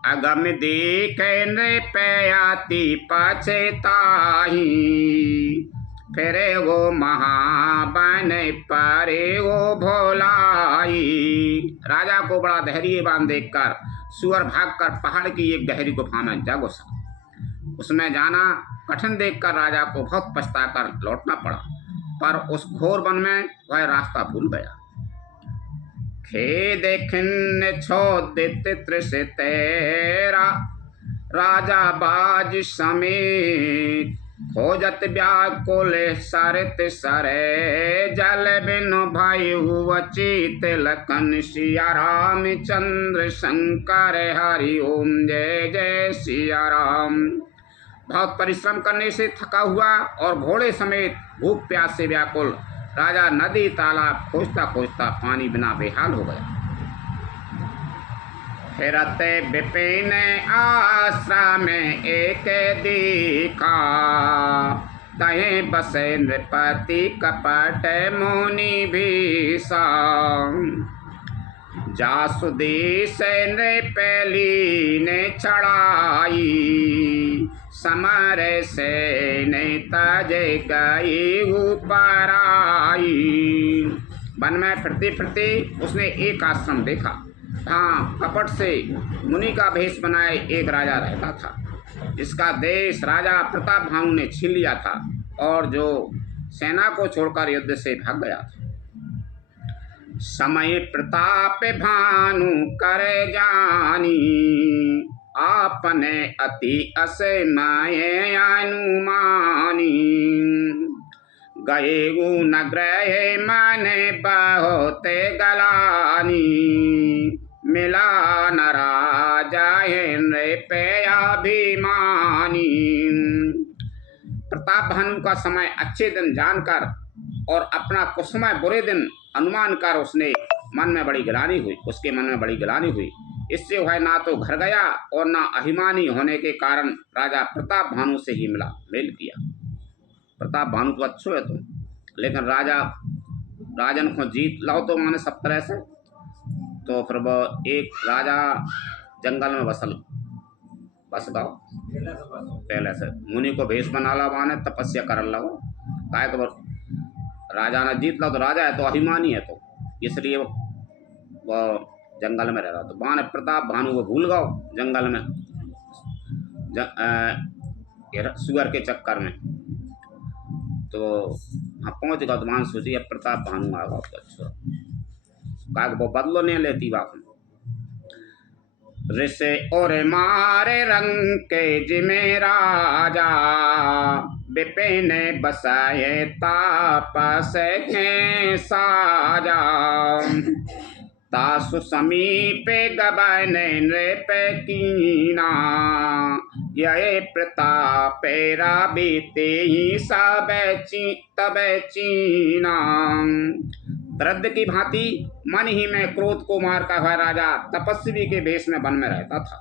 अगम देखे नृपयाति पछताही, फिरे वो महाबन परे वो भोलाई। राजा को बड़ा धैर्यवान देखकर सुअर भागकर पहाड़ की एक गहरी गुफा में जा घुसा। उसमें जाना कठिन देखकर राजा को बहुत पछताकर लौटना पड़ा, पर उस घोर वन में वह रास्ता भूल गया। खेद खिन्न छोदित त्रिश तेरा, राजा बाज समेत। खोजत व्याकुल सरित सरे, जल बिनु भयउ वचित लखन। सिया राम चंद्र शंकर हरि ओम जय जय सिया राम। बहुत परिश्रम करने से थका हुआ और घोड़े समेत भूख प्यास से व्याकुल राजा नदी तालाब खोजता खोजता पानी बिना बेहाल हो गया। फिरत विपिन आश्रम एक देखा, तहे बसे नृपति कपट मुनि भीषा। जासुदेश नृपली ने चढ़ाई, समर से नहीं तज गई ऊपर आई। वन में फिरते फिरते उसने एक आश्रम देखा। हाँ, कपट से मुनि का भेष बनाए एक राजा रहता था, जिसका देश राजा प्रताप भानु ने छीन लिया था और जो सेना को छोड़कर युद्ध से भाग गया था। समय प्रताप भानु करे जानी, आपने अति असमय अनुमानी। गए नग्रह मन बहुत गलानी, मिला न राजा नृपयाभिमानी। प्रताप भानु का समय अच्छे दिन जानकर और अपना कुसमय बुरे दिन अनुमान कर उसके मन में बड़ी गिलानी हुई। इससे वह ना तो घर गया और ना अभिमानी होने के कारण राजा प्रताप भानु से ही मेल किया। प्रताप भानु तो अच्छो है तुम, लेकिन राजन को जीत लाओ तो माने सब तरह से। तो फिर वो एक राजा जंगल में बस गाओ पहले से मुनि को भेष बना ला, माने तपस्या कर लो। काय तो राजा ने जीत ला तो राजा है तो अभिमानी है, तो इसलिए वो जंगल में रह रहा। तो बाण प्रताप भानु को भूल गओ जंगल में सुअर के चक्कर में। तो हाँ पहुँच गया तो मान सोची अब प्रताप भानु आ गया तो अच्छा का वो बदलो नहीं लेती बात। ऋषि और मारे रंग के जिमे राजा, विपिन बसाए तापस के साजा। तासु समीपे गबन नृप कीना, ये प्रताप बीते ही सब तब चीना। दृढ़ की भांति मन ही में क्रोध को मारता हुआ राजा तपस्वी के भेष में वन में रहता था।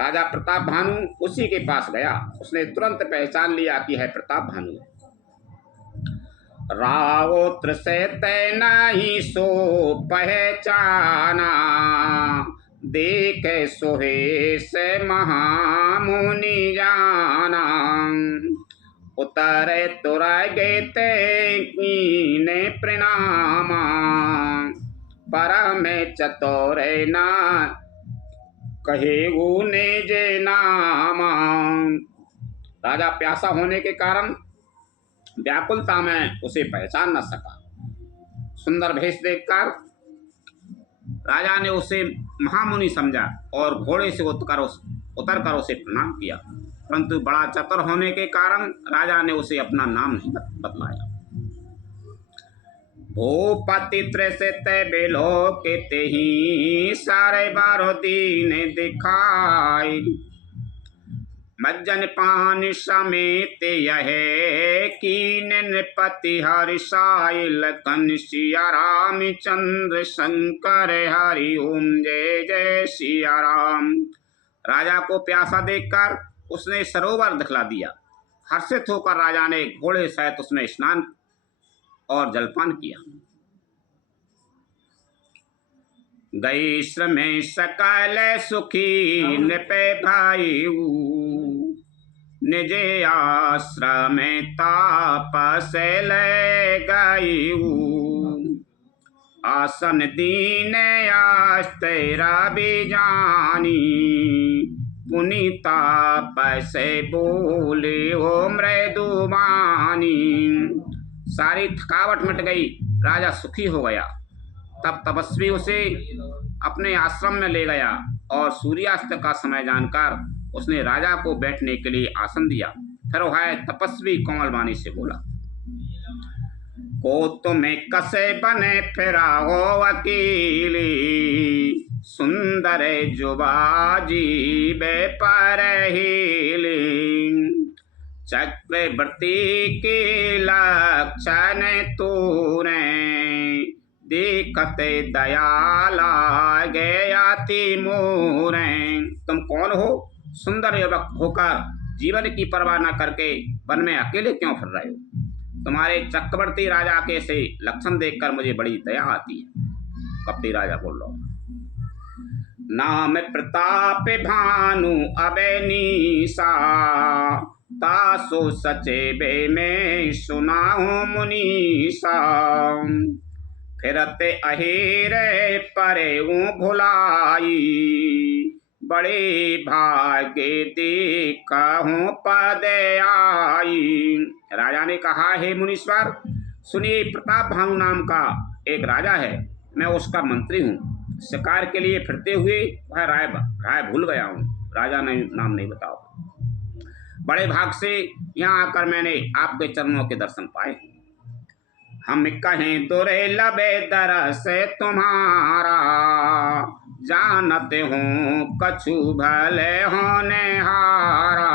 राजा प्रताप भानु उसी के पास गया। उसने तुरंत पहचान लिया कि है प्रताप भानु। रावोत्र से तय नहीं सो पहचाना, देखे सोहे से महामुनि जाना। उतरे तुरय गेते कीने प्रणामा, परम चतुरे ना कहे गुने जे नामा। राजा प्यासा होने के कारण व्याकुलता में उसे पहचान न सका। सुंदर भेष देखकर राजा ने उसे महामुनि समझा और घोड़े से उतरकर उसे प्रणाम किया, परंतु बड़ा चतुर होने के कारण राजा ने उसे अपना नाम नहीं बतलाया। भूपति त्रिसित बिलोकित ही सारे बारो दीन दिखाई मज्जन पान समेत यह कीन नृपति हरिषाय लखन सिया रामचंद्र शंकर हरि ओम जय जय सिया राम। राजा को प्यासा देखकर उसने सरोवर दिखला दिया। हर्षित होकर राजा ने घोड़े सहित उसमें स्नान और जलपान किया। गई श्रम सकल सुखी नृपे भाई निज आश्रम तापस ले गई आसन दीन आस्तेरा बीजानी पुनीता पैसे बोले हो मृदुबानी। सारी थकावट मिट गई, राजा सुखी हो गया। तब तपस्वी उसे अपने आश्रम में ले गया और सूर्यास्त का समय जानकर उसने राजा को बैठने के लिए आसन दिया। फिर वह तपस्वी कोमल वाणी से बोला, को तुम्हें कसे बने फिरा हो वकीली सुंदर जुबाजी बे पर चक्रवर्ती के लक्षण तूने देखते दयाला गयाति मोरे। तुम कौन हो? सुंदर युवक होकर जीवन की परवाह न करके वन में अकेले क्यों फिर रहे हो? तुम्हारे चक्रवर्ती राजा के से लक्षण देखकर मुझे बड़ी दया आती है। कपटी राजा बोल रहा, नाम प्रताप भानु अबे निशा तासो सचे बे में सुनाओ मुनीसा फिरते अहिरे परे भुलाई बड़े भाग्य देखा हूँ पद आई। राजा ने कहा, हे मुनीश्वर सुनिए, प्रताप भानु नाम का एक राजा है, मैं उसका मंत्री हूँ। शिकार के लिए फिरते हुए वह राय भूल गया हूँ। राजा ने नाम नहीं बताओ। बड़े भाग से यहाँ आकर मैंने आपके चरणों के दर्शन पाए। हम कहें दुर्लभे दरस तुम्हारा जानते हो कछु भले होने हारा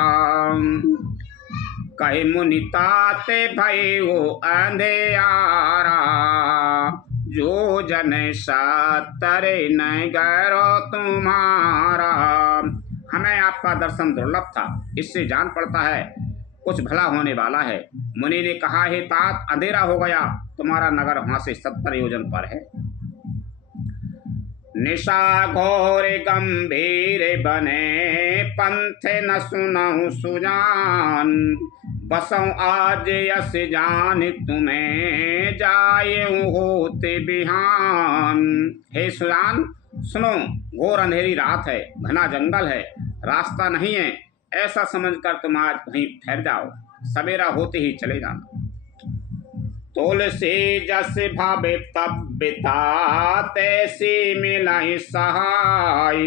कहे मुनि ताते भई वो अंधेयारा जो जन सातरे न गैरो तुम्हारा। हमें आपका दर्शन दुर्लभ था, इससे जान पड़ता है कुछ भला होने वाला है। मुनि ने कहा, हे तात, अंधेरा हो गया, तुम्हारा नगर वहां से 70 योजन पर है। निशा घोर गंभीर बने पंथ न सुनहु सुजान बसों आज यस जान तुम्हें जाए होते बिहान। हे सुजान सुनो, घोर अंधेरी रात है, घना जंगल है, रास्ता नहीं है, ऐसा समझकर तुम आज वहीं ठहर जाओ, सवेरा होते ही चले जाना। तुलसी जस भावे तब बिता तैसी मिलाई सहाय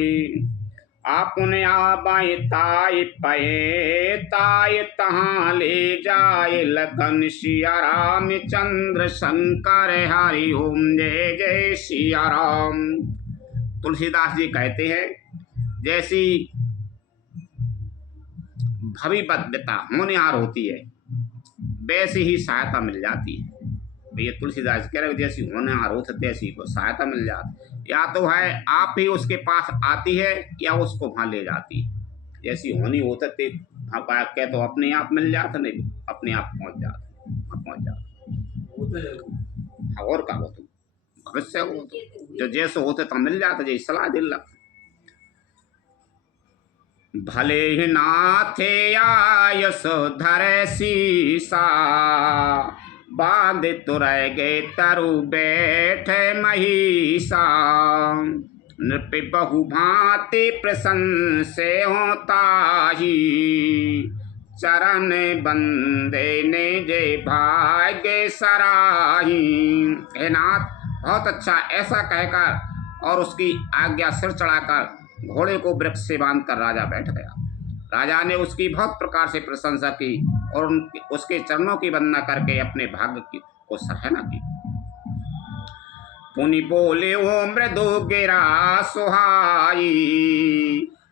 आपने आबाई ताई पये ताई तहाँ ले जाए लखन सिया रामचंद्र शंकर हरि ओम जय जय सिया राम। तुलसीदास जी कहते हैं, जैसी भविपद्यता होनहार होती है वैसी ही सहायता मिल जाती है। ये तुलसीदास कह रहे हो, जैसी होनहार होती तैसी को सहायता मिल जाती, या तो है आप ही उसके पास आती है या उसको वहाँ ले जाती है। जैसी होनी होते कह तो अपने आप मिल जाता, नहीं अपने आप पहुँच जाता। और का हो तो भविष्य हो तो जो जैसे होते तो मिल जाता, जैसे सलाह दिल लगता। भले ही नाथे आयस धर सीसा बांध तुरय गए तरु बैठे महिषा नृप बहु भांति प्रशंसे होता ही चरण बंदे ने जय भाग्य सराही। हे नाथ, बहुत अच्छा, ऐसा कहकर और उसकी आज्ञा सिर चढ़ाकर घोड़े को वृक्ष से बांधकर राजा बैठ गया। राजा ने उसकी बहुत प्रकार से प्रशंसा की और उसके चरणों की वंदना करके अपने भाग्य को सराहना की। पुनि बोले वो मृदु गिरा सुहाई,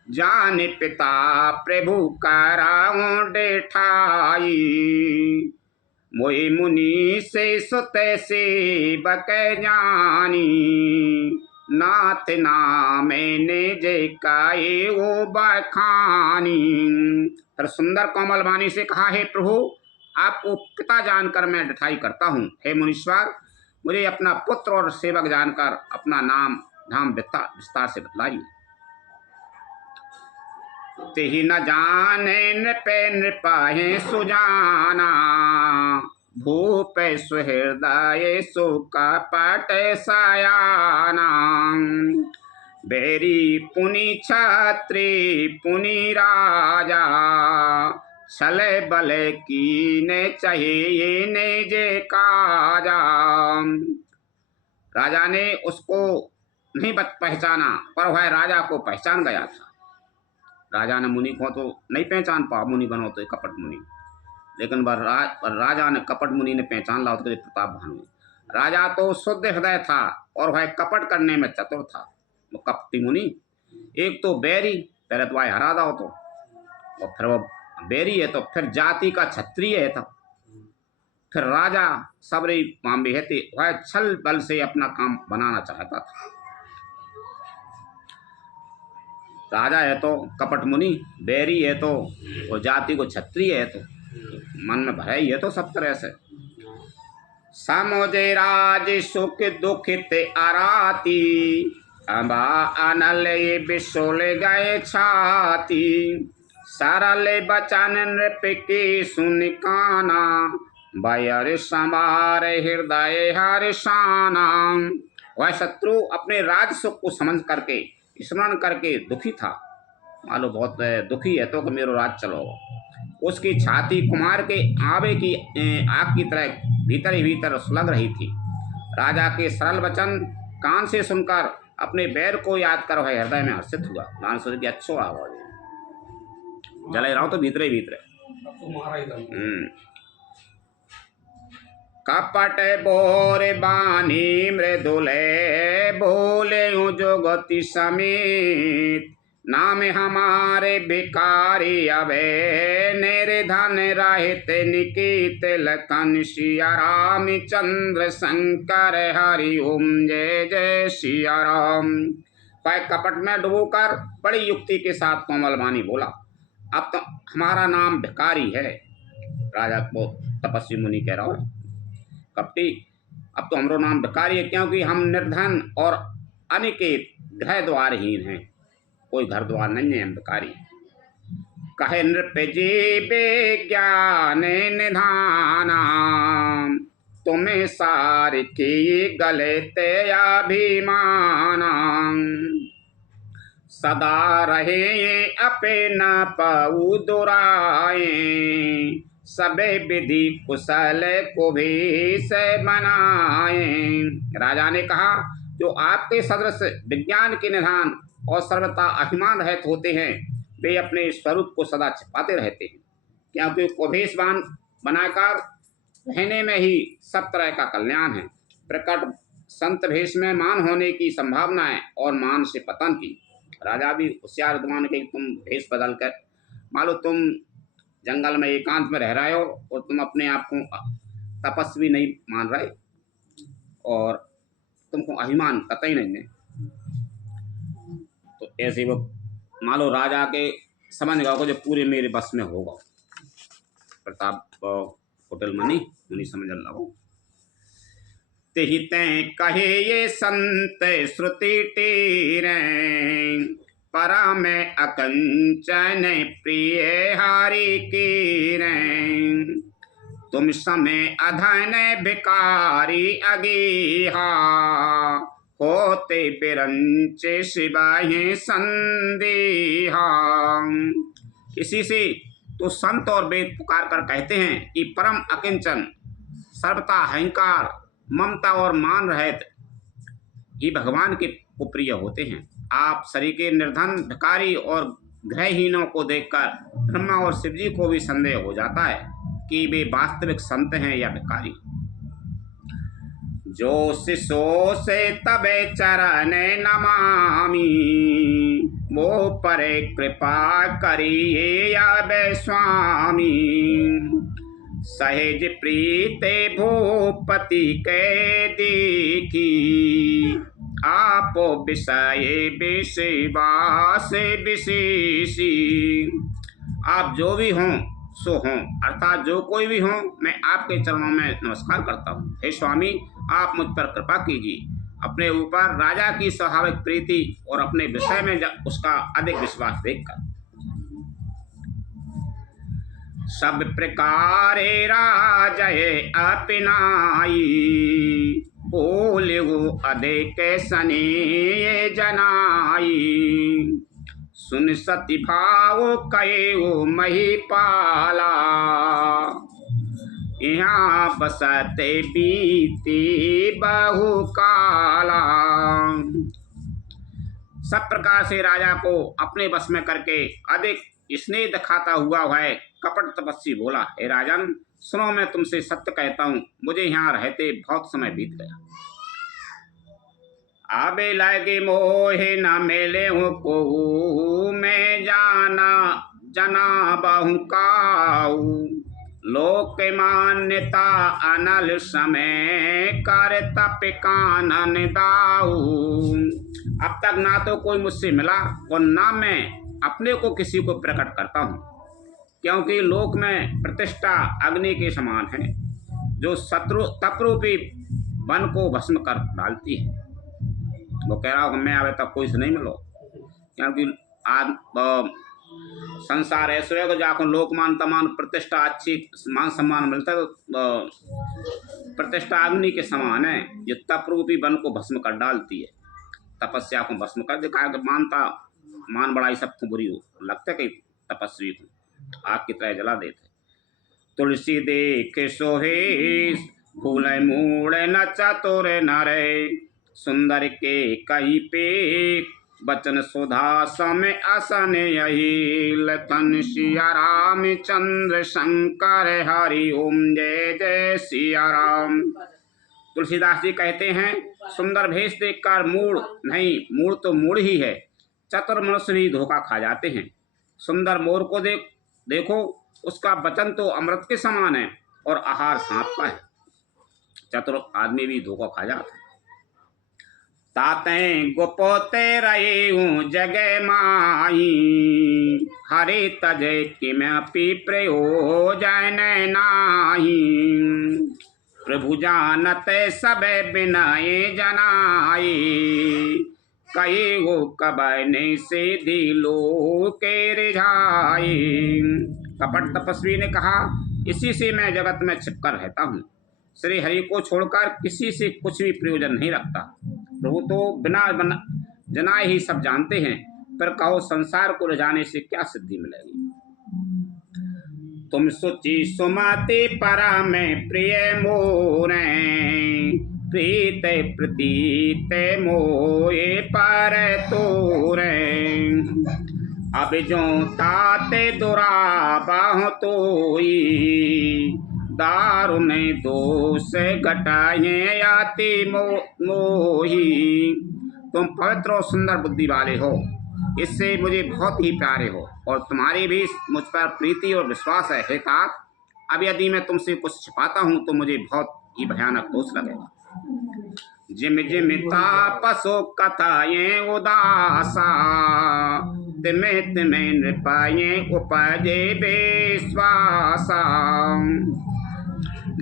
जान पिता प्रभु कराऊं डेठाई। मोहि मुनि से सुते से बक जानी, नाथ नामे ने जे काये वो बखानी। फिर सुंदर कोमल वाणी से कहा, हे प्रभु, आपको पिता जानकर मैं डिठाई करता हूँ। हे मुनीश्वर, मुझे अपना पुत्र और सेवक जानकर अपना नाम धाम विस्तार से बतलाइए। तेहि न जाने नृपे नृपाहे सुजाना, भूप सुहृदय सुका पट सयाना। बेरी पुनि छत्री पुनि राजा, छल बल कीने चाहिए ने जे काजा। राजा ने उसको नहीं पहचाना, पर वह राजा को पहचान गया था। राजा ने मुनि को तो नहीं पहचान पा, मुनि बनो तो कपट मुनि, लेकिन राजा ने कपट मुनि ने पहचान ला उसके प्रताप भानु। राजा तो शुद्ध हृदय था और वह कपट करने में चतुर था। वो कपटी मुनि, एक तो बैरी, पहले तो वह हरा दाओ तो, और फिर वो बैरी है तो फिर जाति का क्षत्रिय है, तो फिर राजा सबरी मामले है, वह छल बल से अपना काम बनाना चाहता था। राजा है तो कपट मुनि, बैरी है तो वो जाति को क्षत्रिय है, तो मन में भय ही है तो सब तरह से। समोजे राज सुख दुखित आराती, अबा अनल बिसोल गए छाती। सरल बचन नृप की सुन काना, बयर समार हृदय हर्षाना। वह शत्रु अपने राज सुख को समझ करके स्मरण करके दुखी था। मानो बहुत दुखी है तो कि मेरो राज चलो। उसकी छाती कुमार के आवे की आग की तरह भीतर ही भीतर सुलग रही थी। राजा के सरल वचन कान से सुनकर अपने बैर को याद कर वह हृदय में हर्षित हुआ। नान सोचे कि अच्छो आवाज जले रहा तो भीतरे भीतरे। कपट बोर बानी मृदुले, बोले जो गति समेत। नाम हमारे भिकारी अबे, निर्धन रहित निकित लखन। सिया राम चंद्र शंकर हरि ओम जय जय सिया राम। वह कपट में डूबोकर बड़ी युक्ति के साथ कोमल वाणी बोला, अब तो हमारा नाम भिकारी है। राजा को तपस्वी मुनि कह रहा है, कपटी, अब तो हमारा नाम भिकारी है, क्योंकि हम निर्धन और अनिकेत गृह द्वारहीन हैं, कोई घर द्वार नहीं है, हम भिकारी। कहे नृप जी विज्ञान निधाना, तुम्हें सार की गले ते अभिमाना। सदा रहे अपे न पाऊ दुराए, सबे विधि कुशल को भी से बनाए। राजा ने कहा, जो आपके सदृश विज्ञान के निधान और सर्वथा अभिमान रहित होते हैं, वे अपने स्वरूप को सदा छिपाते रहते हैं, क्योंकि कुभेशवान बनाकर रहने में ही सब तरह का कल्याण है। प्रकट संत भेष में मान होने की संभावना है और मान से पतन की। राजा भी होशियार विद्वान के, तुम भेष बदल कर, मान लो तुम जंगल में एकांत में रह रहे हो और तुम अपने आप को तपस्वी नहीं मान रहे और तुमको अभिमान कतई नहीं है, तो ऐसे वो मान लो राजा के समझ गए जो पूरे मेरे बस में होगा। प्रताप होटल मनी मुनि समझ लो। तेहि तैं कहे ये संत श्रुति टीरे, परम अकंचन प्रिय हारी कीरें। तुम समय अधन भिकारी अगीहा, होते बिरंच सिवाही संदेहा। इसी से तो संत और वेद पुकार कर कहते हैं कि परम अकिंचन, सर्वथा अहंकार, ममता और मान रहित ही भगवान के प्रिय होते हैं। आप शरीर के निर्धन, भिखारी और गृहहीनों को देखकर ब्रह्मा और शिव जी को भी संदेह हो जाता है कि वे वास्तविक संत हैं या भिखारी। जो शिशो से तबे चरण नमामि, वो परे कृपा करिए अब स्वामी। सहज प्रीते भूपति के देखी, आप विषय विषवास विशेषी। आप जो भी हों सो हों, अर्थात जो कोई भी हों, मैं आपके चरणों में नमस्कार करता हूँ। हे स्वामी, आप मुझ पर कृपा कीजिए, अपने ऊपर राजा की स्वाभाविक प्रीति और अपने विषय में उसका अधिक विश्वास देखकर। सब प्रकारे राजय अपनाई, बोले वो अधिक सने जनाई। सुन सती भाव कहे वो महिपाला, यहाँ बसते बीते बहुकाला। सब प्रकार से राजा को अपने बस में करके अधिक स्नेह दिखाता हुआ है कपट तपस्वी बोला, हे राजन सुनो, मैं तुमसे सत्य कहता हूँ, मुझे यहाँ रहते बहुत समय बीत गया। आबे लगे मोहे न मिले हूँ को, मैं जाना जना बहु काऊ। लोक मान्यता अनल समय, कर तप कानन दाऊ। अब तक ना तो कोई मुझसे मिला और ना मैं अपने को किसी को प्रकट करता हूँ, क्योंकि लोक में प्रतिष्ठा अग्नि के समान है, जो शत्रु तपरूपी वन को भस्म कर डालती है। वो कह रहा हूँ मैं अभी तक कोई से नहीं मिलो, क्योंकि आज संसार ऐसे है कि जाको लोक मान तमान प्रतिष्ठा अच्छी मान सम्मान मिलता है, तो प्रतिष्ठा अग्नि के समान है, जो तपरूपी वन को भस्म कर डालती है, तपस्या को भस्म कर दिखाया कि मानता मान बड़ाई सबको बुरी हो, लगता है कि तपस्वी को आग की तरह जला देते। तुलसी देख सोहे फूल मूड़ न चतुर नरे, सुंदर के कहीं पे बचन सुधा समय असन यही। लतन सिया राम चंद्र शंकर हरि ओम जय जय सिया राम। तुलसीदास जी कहते हैं, सुंदर भेष देखकर मूढ़ नहीं, मूढ़ तो मूढ़ ही है, चतुर मनुष्य भी धोखा खा जाते हैं। सुंदर मोर को देखो, उसका वचन तो अमृत के समान है और आहार सांप का है, चतुर आदमी भी धोखा खा जाता है। ताते गुपोते रहे हूँ जगह माई, हरे तजे किमपि प्रयोजन नाही। प्रभु जानते सब बिनाए जनाए, कई हो कबने से दिलो के रिझाए। कपट तपस्वी ने कहा, इसी से मैं जगत में छिपकर रहता हूँ, श्री हरि को छोड़कर किसी से कुछ भी प्रयोजन नहीं रखता। प्रभु तो बिना जनाए ही सब जानते हैं, पर कहो संसार को रिझाने से क्या सिद्धि मिलेगी। तुम सुचि सुमति परा में प्रिय मोरे, प्रीत प्रतीत मोए पर तोरे। अब जो ताते दुराबाह तोई, दारुण दोष घटाए आती मोही। तुम पवित्र और सुंदर बुद्धि वाले हो, इससे मुझे बहुत ही प्यारे हो, और तुम्हारी भी मुझ पर प्रीति और विश्वास है। हे तात, अब यदि मैं तुमसे कुछ छिपाता हूँ तो मुझे बहुत ही भयानक दोष लगेगा। जिम जिम तापसो कथाएं उदासा, तिमे तिमे नृपाए उपजे विश्वासा।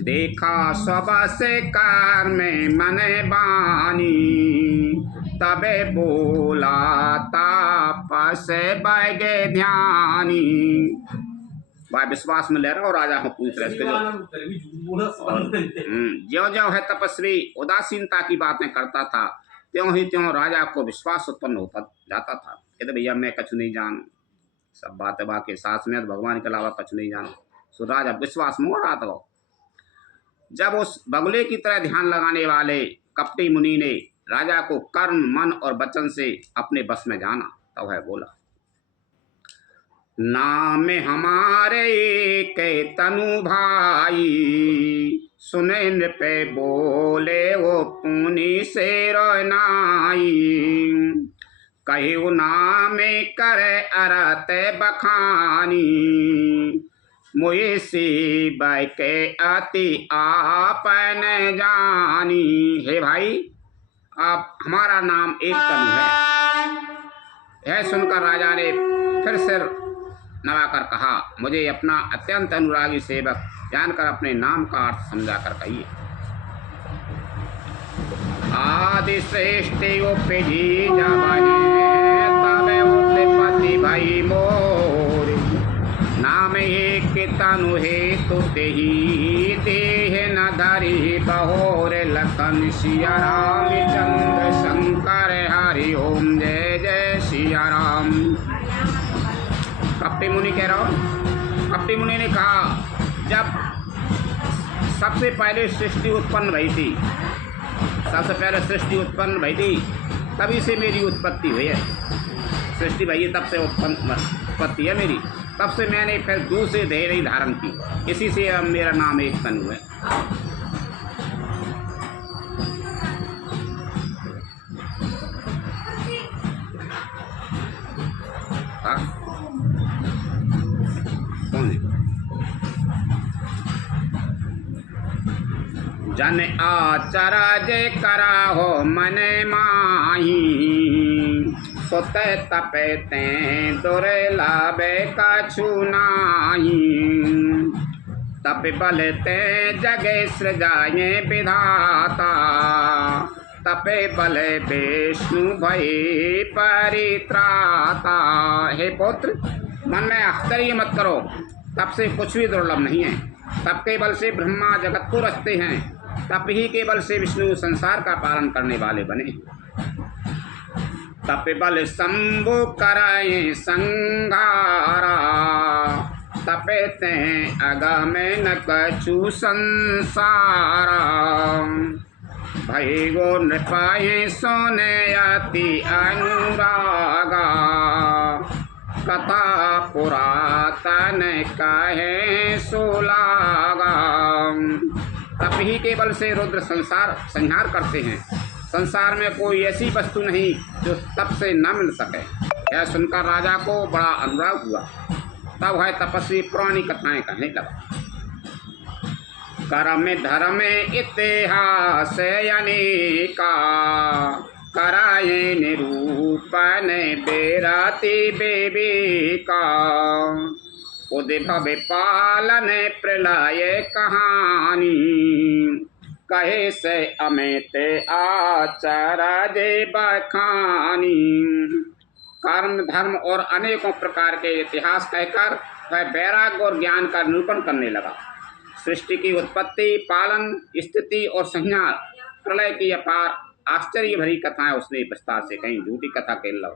देखा सब से कार में मन बानी, तबे बोला तापस बैगे ध्यानी। वह विश्वास में ले रहा और राजा को पूछ रहे ज्यो ज्यो है तपस्वी उदासीनता की बातें करता था, त्यों ही त्यों राजा को विश्वास उत्पन्न होता जाता था। कहते भैया मैं कछु नहीं जान, सब बातें बाकी सास में भगवान के अलावा कछु नहीं जान। सो राजा विश्वास में हो रहा था। जब उस बगुले की तरह ध्यान लगाने वाले कपटी मुनि ने राजा को कर्म मन और वचन से अपने बस में जाना, तब है बोला, नाम हमारे के तनु भाई, सुने नृपे बोले वो पुनि से रोनाई। कहु नाम करे अरत बखानी। मुयसी बैके अति आपन जानी। हे भाई, आप हमारा नाम एक तनु है। यह सुनकर राजा ने फिर सिर नवाकर कहा, मुझे अपना अत्यंत अनुरागी सेवक जानकर अपने नाम का अर्थ समझाकर कहिए। आदि श्रेष्ठ उपजी जबहि तबे उत्पत्ति भई मोर। नाम एक तनु हेतु तेहि देह न धरि बहोर। लखन सिया रामचंद्र शंकर हरि ओम जय जय सिया राम। कपटी मुनि कह रहा हूँ। कपटी मुनि ने कहा, जब सबसे पहले सृष्टि उत्पन्न भई थी, सबसे पहले सृष्टि उत्पन्न भई थी, तभी से मेरी उत्पत्ति हुई है। सृष्टि भई तब से उत्पत्ति है मेरी, तब से मैंने फिर दूसरे देह नहीं धारण की, इसी से अब मेरा नाम एक तनु है। जन आचरज कराहो मन माही। सुत तपे ते दुर्लभ कछु नाही। तप बल ते जगे सृजाए विधाता। तपे बल विष्णु भई परित्राता। हे पुत्र, मन में आश्चर्य मत करो, तप से कुछ भी दुर्लभ नहीं है। तप के बल से ब्रह्मा जगत को रचते हैं, तप ही के बल से विष्णु संसार का पालन करने वाले बने। तप बल शंभु कराए संघारा। तपे ते अगम न कछु संसारा। भई गो नृपाए सोने अति अनुरागा। कथा पुरातन कहे सुलागा। तप ही के बल से रुद्र संसार संहार करते हैं। संसार में कोई ऐसी वस्तु नहीं जो तप से न मिल सके। यह सुनकर राजा को बड़ा अनुराग हुआ। तब है तपस्वी पुरानी कथाएं कहने लगा। कर्म धर्म इतिहास अनेका। कराए निरूपण बेराती बेबिका। उद्भव पालन प्रलय कहानी। कहे से अमित आचरज बखानी। कर्म धर्म और अनेकों प्रकार के इतिहास कहकर वह वैराग्य और ज्ञान का निरूपण करने लगा। सृष्टि की उत्पत्ति, पालन, स्थिति और संहार, प्रलय की अपार आश्चर्य भरी कथाएं उसने विस्तार से कहीं। झूठी कथा कह लो।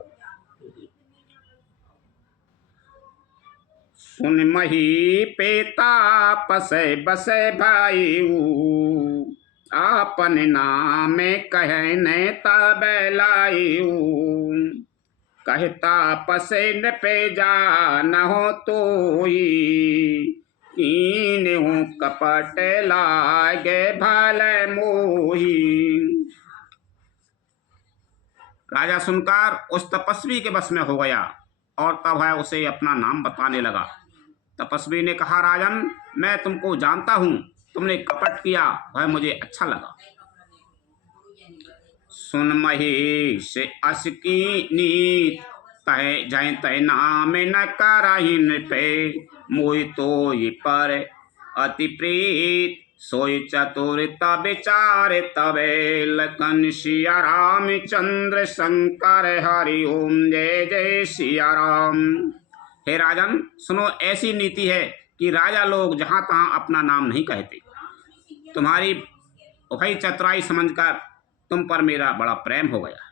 सुन मही पेता पसे बसे भाई। आपन नाम कहने तब लायू। कहता पसे न पे जा न हो तोई। कीन हूँ कपट लागे भले मोही। राजा सुनकर उस तपस्वी के बस में हो गया और तब है उसे अपना नाम बताने लगा। तपस्वी ने कहा, राजन, मैं तुमको जानता हूँ, तुमने कपट किया, वह मुझे अच्छा लगा। सुन महेश असकी नीत। तय जय तय नाम न कराहिन पे। मोहि तो ये पर अति प्रीत। सोई चतुरता विचार तबे। लखन सिया रामचंद्र शंकर हरि ओम जय जय सिया राम। हे राजन, सुनो, ऐसी नीति है कि राजा लोग जहाँ तहाँ अपना नाम नहीं कहते। तुम्हारी उभय चतुराई समझकर तुम पर मेरा बड़ा प्रेम हो गया।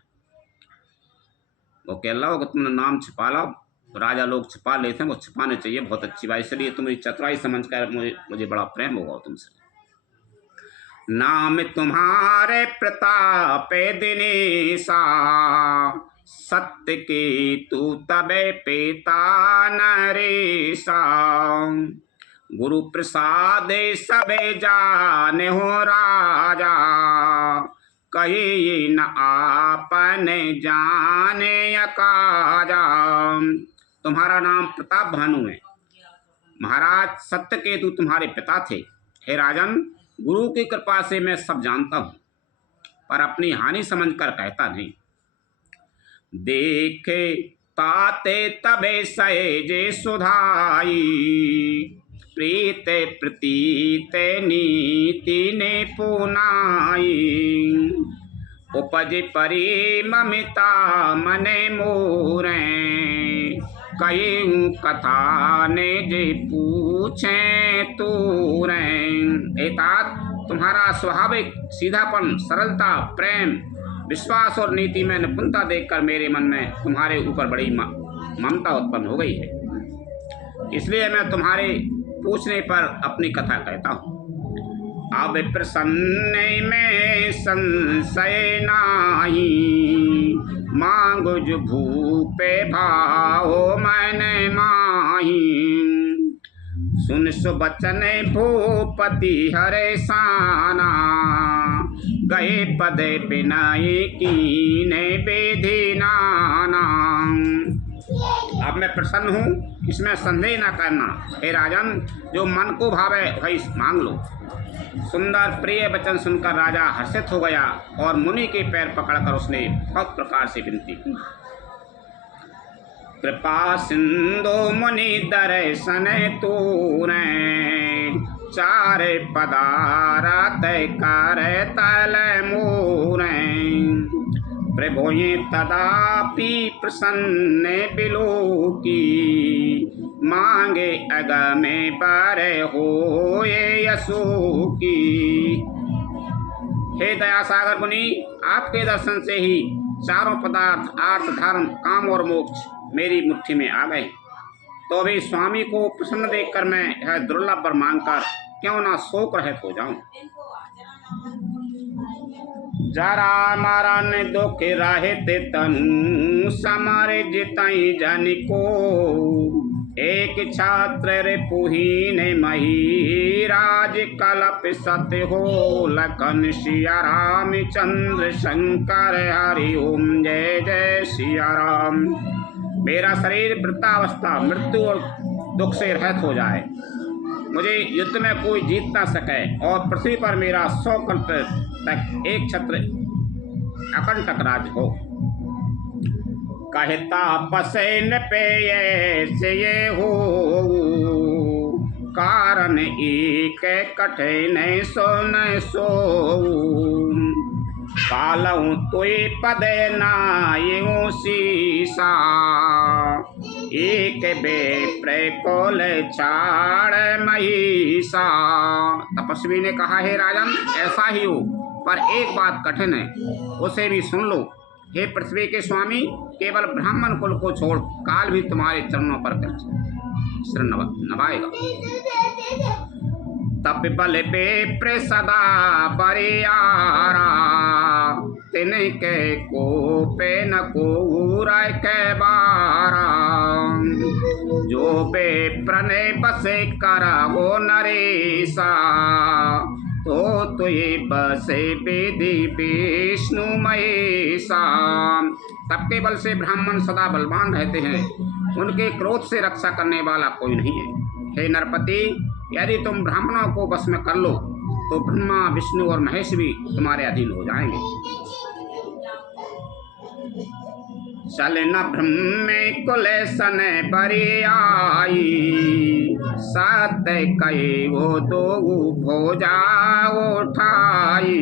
वो कह लो कि तुमने नाम छिपा लो। राजा लोग छिपा लेते हैं, वो छिपाने चाहिए, बहुत अच्छी बात। इसलिए तुम्हारी चतुराई समझकर मुझे बड़ा प्रेम होगा तुमसे। नाम तुम्हारे प्रताप दिनेशा। सत्य की तू तबे पेता नरेशा। गुरु प्रसादे सबे जाने हो राजा, कही न आपने जाने अकाजा। तुम्हारा नाम प्रताप भानु है। महाराज सत्यकेतु तुम्हारे पिता थे। हे राजन, गुरु की कृपा से मैं सब जानता हूँ, पर अपनी हानि समझकर कहता नहीं। देखे ताते तबे सहेजे सुधाई, प्रीते प्रतीते नीति ने पुनाई। उपज परी ममिता मने मोरे, कई कथा ने जे पूछे तूरे। तात, तुम्हारा स्वाभाविक सीधापन, सरलता, प्रेम, विश्वास और नीति में निपुणता देखकर मेरे मन में तुम्हारे ऊपर बड़ी ममता उत्पन्न हो गई है। इसलिए मैं तुम्हारे पूछने पर अपनी कथा कहता हूँ। अब प्रसन्न में संशय नाही, मांगो जो भूपे भाव मैंने माही। सुन सुबचन भूपति हरे साना, गए पदे बिनाई कीने विधि नाना। अब मैं प्रसन्न हूँ, इसमें संदेह न करना। हे राजन, जो मन को भावे वही मांग लो। सुंदर प्रिय वचन सुनकर राजा हर्षित हो गया और मुनि के पैर पकड़कर उसने बहुत प्रकार से विनती की। कृपा सिंधु मुनि दर्शन तूरे, चार पदारत कर तल मूरे। प्रभुए तदापि प्रसन्न बिलो की, मांगे अगमे पर होए यसो की। हे दया सागर मुनि, आपके दर्शन से ही चारों पदार्थ, अर्थ, धर्म, काम और मोक्ष मेरी मुट्ठी में आ गए। तो भी स्वामी को प्रसन्न देखकर मैं यह दुर्लभ वर मांगकर क्यों ना शोक रहित हो जाऊं। जरा मरण दुख रहित तनु, समर जितई जन को। एक छात्र रे पुहीन मही, राज कलप सत्य हो। लखन सिया राम चंद्र शंकर हरि ओम, जय जय सिया राम। मेरा शरीर वृद्धावस्था, मृत्यु और दुख से रहित हो जाए, मुझे युद्ध में कोई जीत ना सके और पृथ्वी पर मेरा 100 कल्प तक एक छत्र अकंटक राज हो। कहता पसेन पे ऐसे ये हो, कारण एक कठिन सुन सो। कालऊ तुई पदे नायू सीसा, एक बेप्रे कोल छाड़ महिषा। तपस्वी ने कहा, हे राजन, ऐसा ही हो, पर एक बात कठिन है, उसे भी सुन लो। हे पृथ्वी के स्वामी, केवल ब्राह्मण कुल को छोड़ काल भी तुम्हारे चरणों पर शरण नवाएगा। तप बल बेप्र सदा बरियारा, तिनके को पे न को राय के बारा। जो बेप्र ने बसे करा वो नरेसा, तो ये बसे विधि विष्णु महेशा। तप के बल से ब्राह्मण सदा बलवान रहते हैं, उनके क्रोध से रक्षा करने वाला कोई नहीं है। हे नरपति, यदि तुम ब्राह्मणों को बस में कर लो तो ब्रह्मा, विष्णु और महेश भी तुम्हारे अधीन हो जाएंगे। चल न ब्रह्मे कुल सन बरियाई, सत्य कई वो दो भोजा उठाई।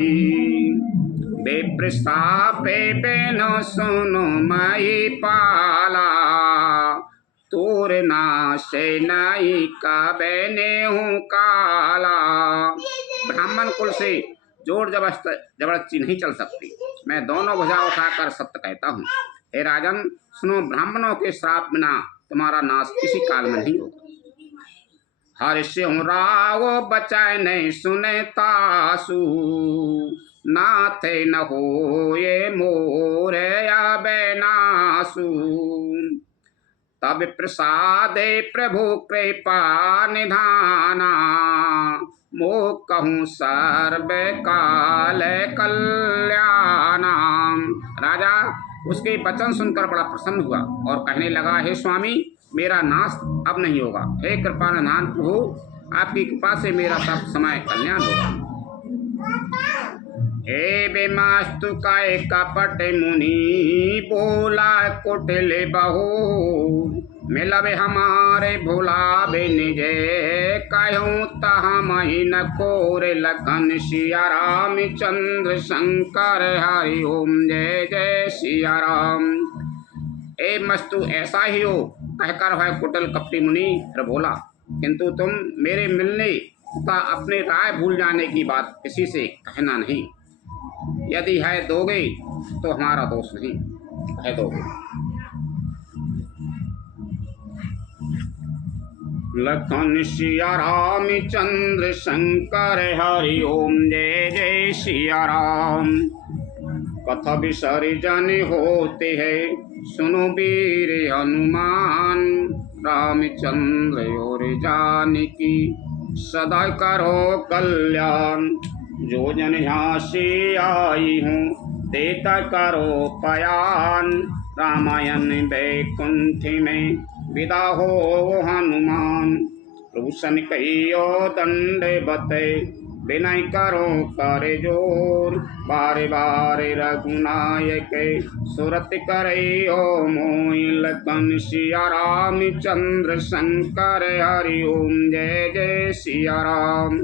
बेप्रस्तापे बेनो सुनो मई पाला, तोर नाशे नाई का बेने हूँ काला। ब्राह्मण कुल से जोर जबरदस्ती नहीं चल सकती। मैं दोनों भुजा उठाकर सत्य कहता हूँ। हे राजन, सुनो, ब्राह्मणों के श्राप बिना तुम्हारा नाश किसी काल में नहीं होगा। हर्षियों रावो बचाए नहीं सुने तासु, नाथे न हो ये मोरे या बेनासु। तब प्रसादे प्रभु कृपा निधाना, मोह कहूँ सर्व काल कल्याणा। राजा उसके वचन सुनकर बड़ा प्रसन्न हुआ और कहने लगा, हे स्वामी, मेरा नाश अब नहीं होगा। हे कृपा निधान प्रभु, आपकी कृपा से मेरा सब समय कल्याण होगा। हे बेमास्तु काय कपट मुनि, बोला कुटिल बहु, मिलबे हमारे भुलाबे निजे, कहूँ तहाँ मही न कोरे लखन सिया राम चंद्र शंकर हरि ओम जय जय सिया राम। ए मस्तु ऐसा ही हो, कहकर वह कुटिल कपटी मुनि फिर बोला, किंतु तुम मेरे मिलने तथा अपने राय भूल जाने की बात किसी से कहना नहीं। यदि है दोगे तो हमारा दोष नहीं, है दोगे। लखन सिया राम चंद्र शंकर हरि ओम जय जय सिया राम। कथा विसरि जन होते हैं, सुनो वीर हनुमान, रामचंद्र और जानकी सदा करो कल्याण। जो जन यहाँ से आई हूँ, देता करो पयान, रामायण वैकुंठ में विदा हो हनुमान। प्रभु सन कहियो दंडवत, विनय करो कर जोर, बारे बारे रघुनायक सुरत करियो मोहि। लखन सिया राम चंद्र शंकर हरि ओम जय जय सिया राम।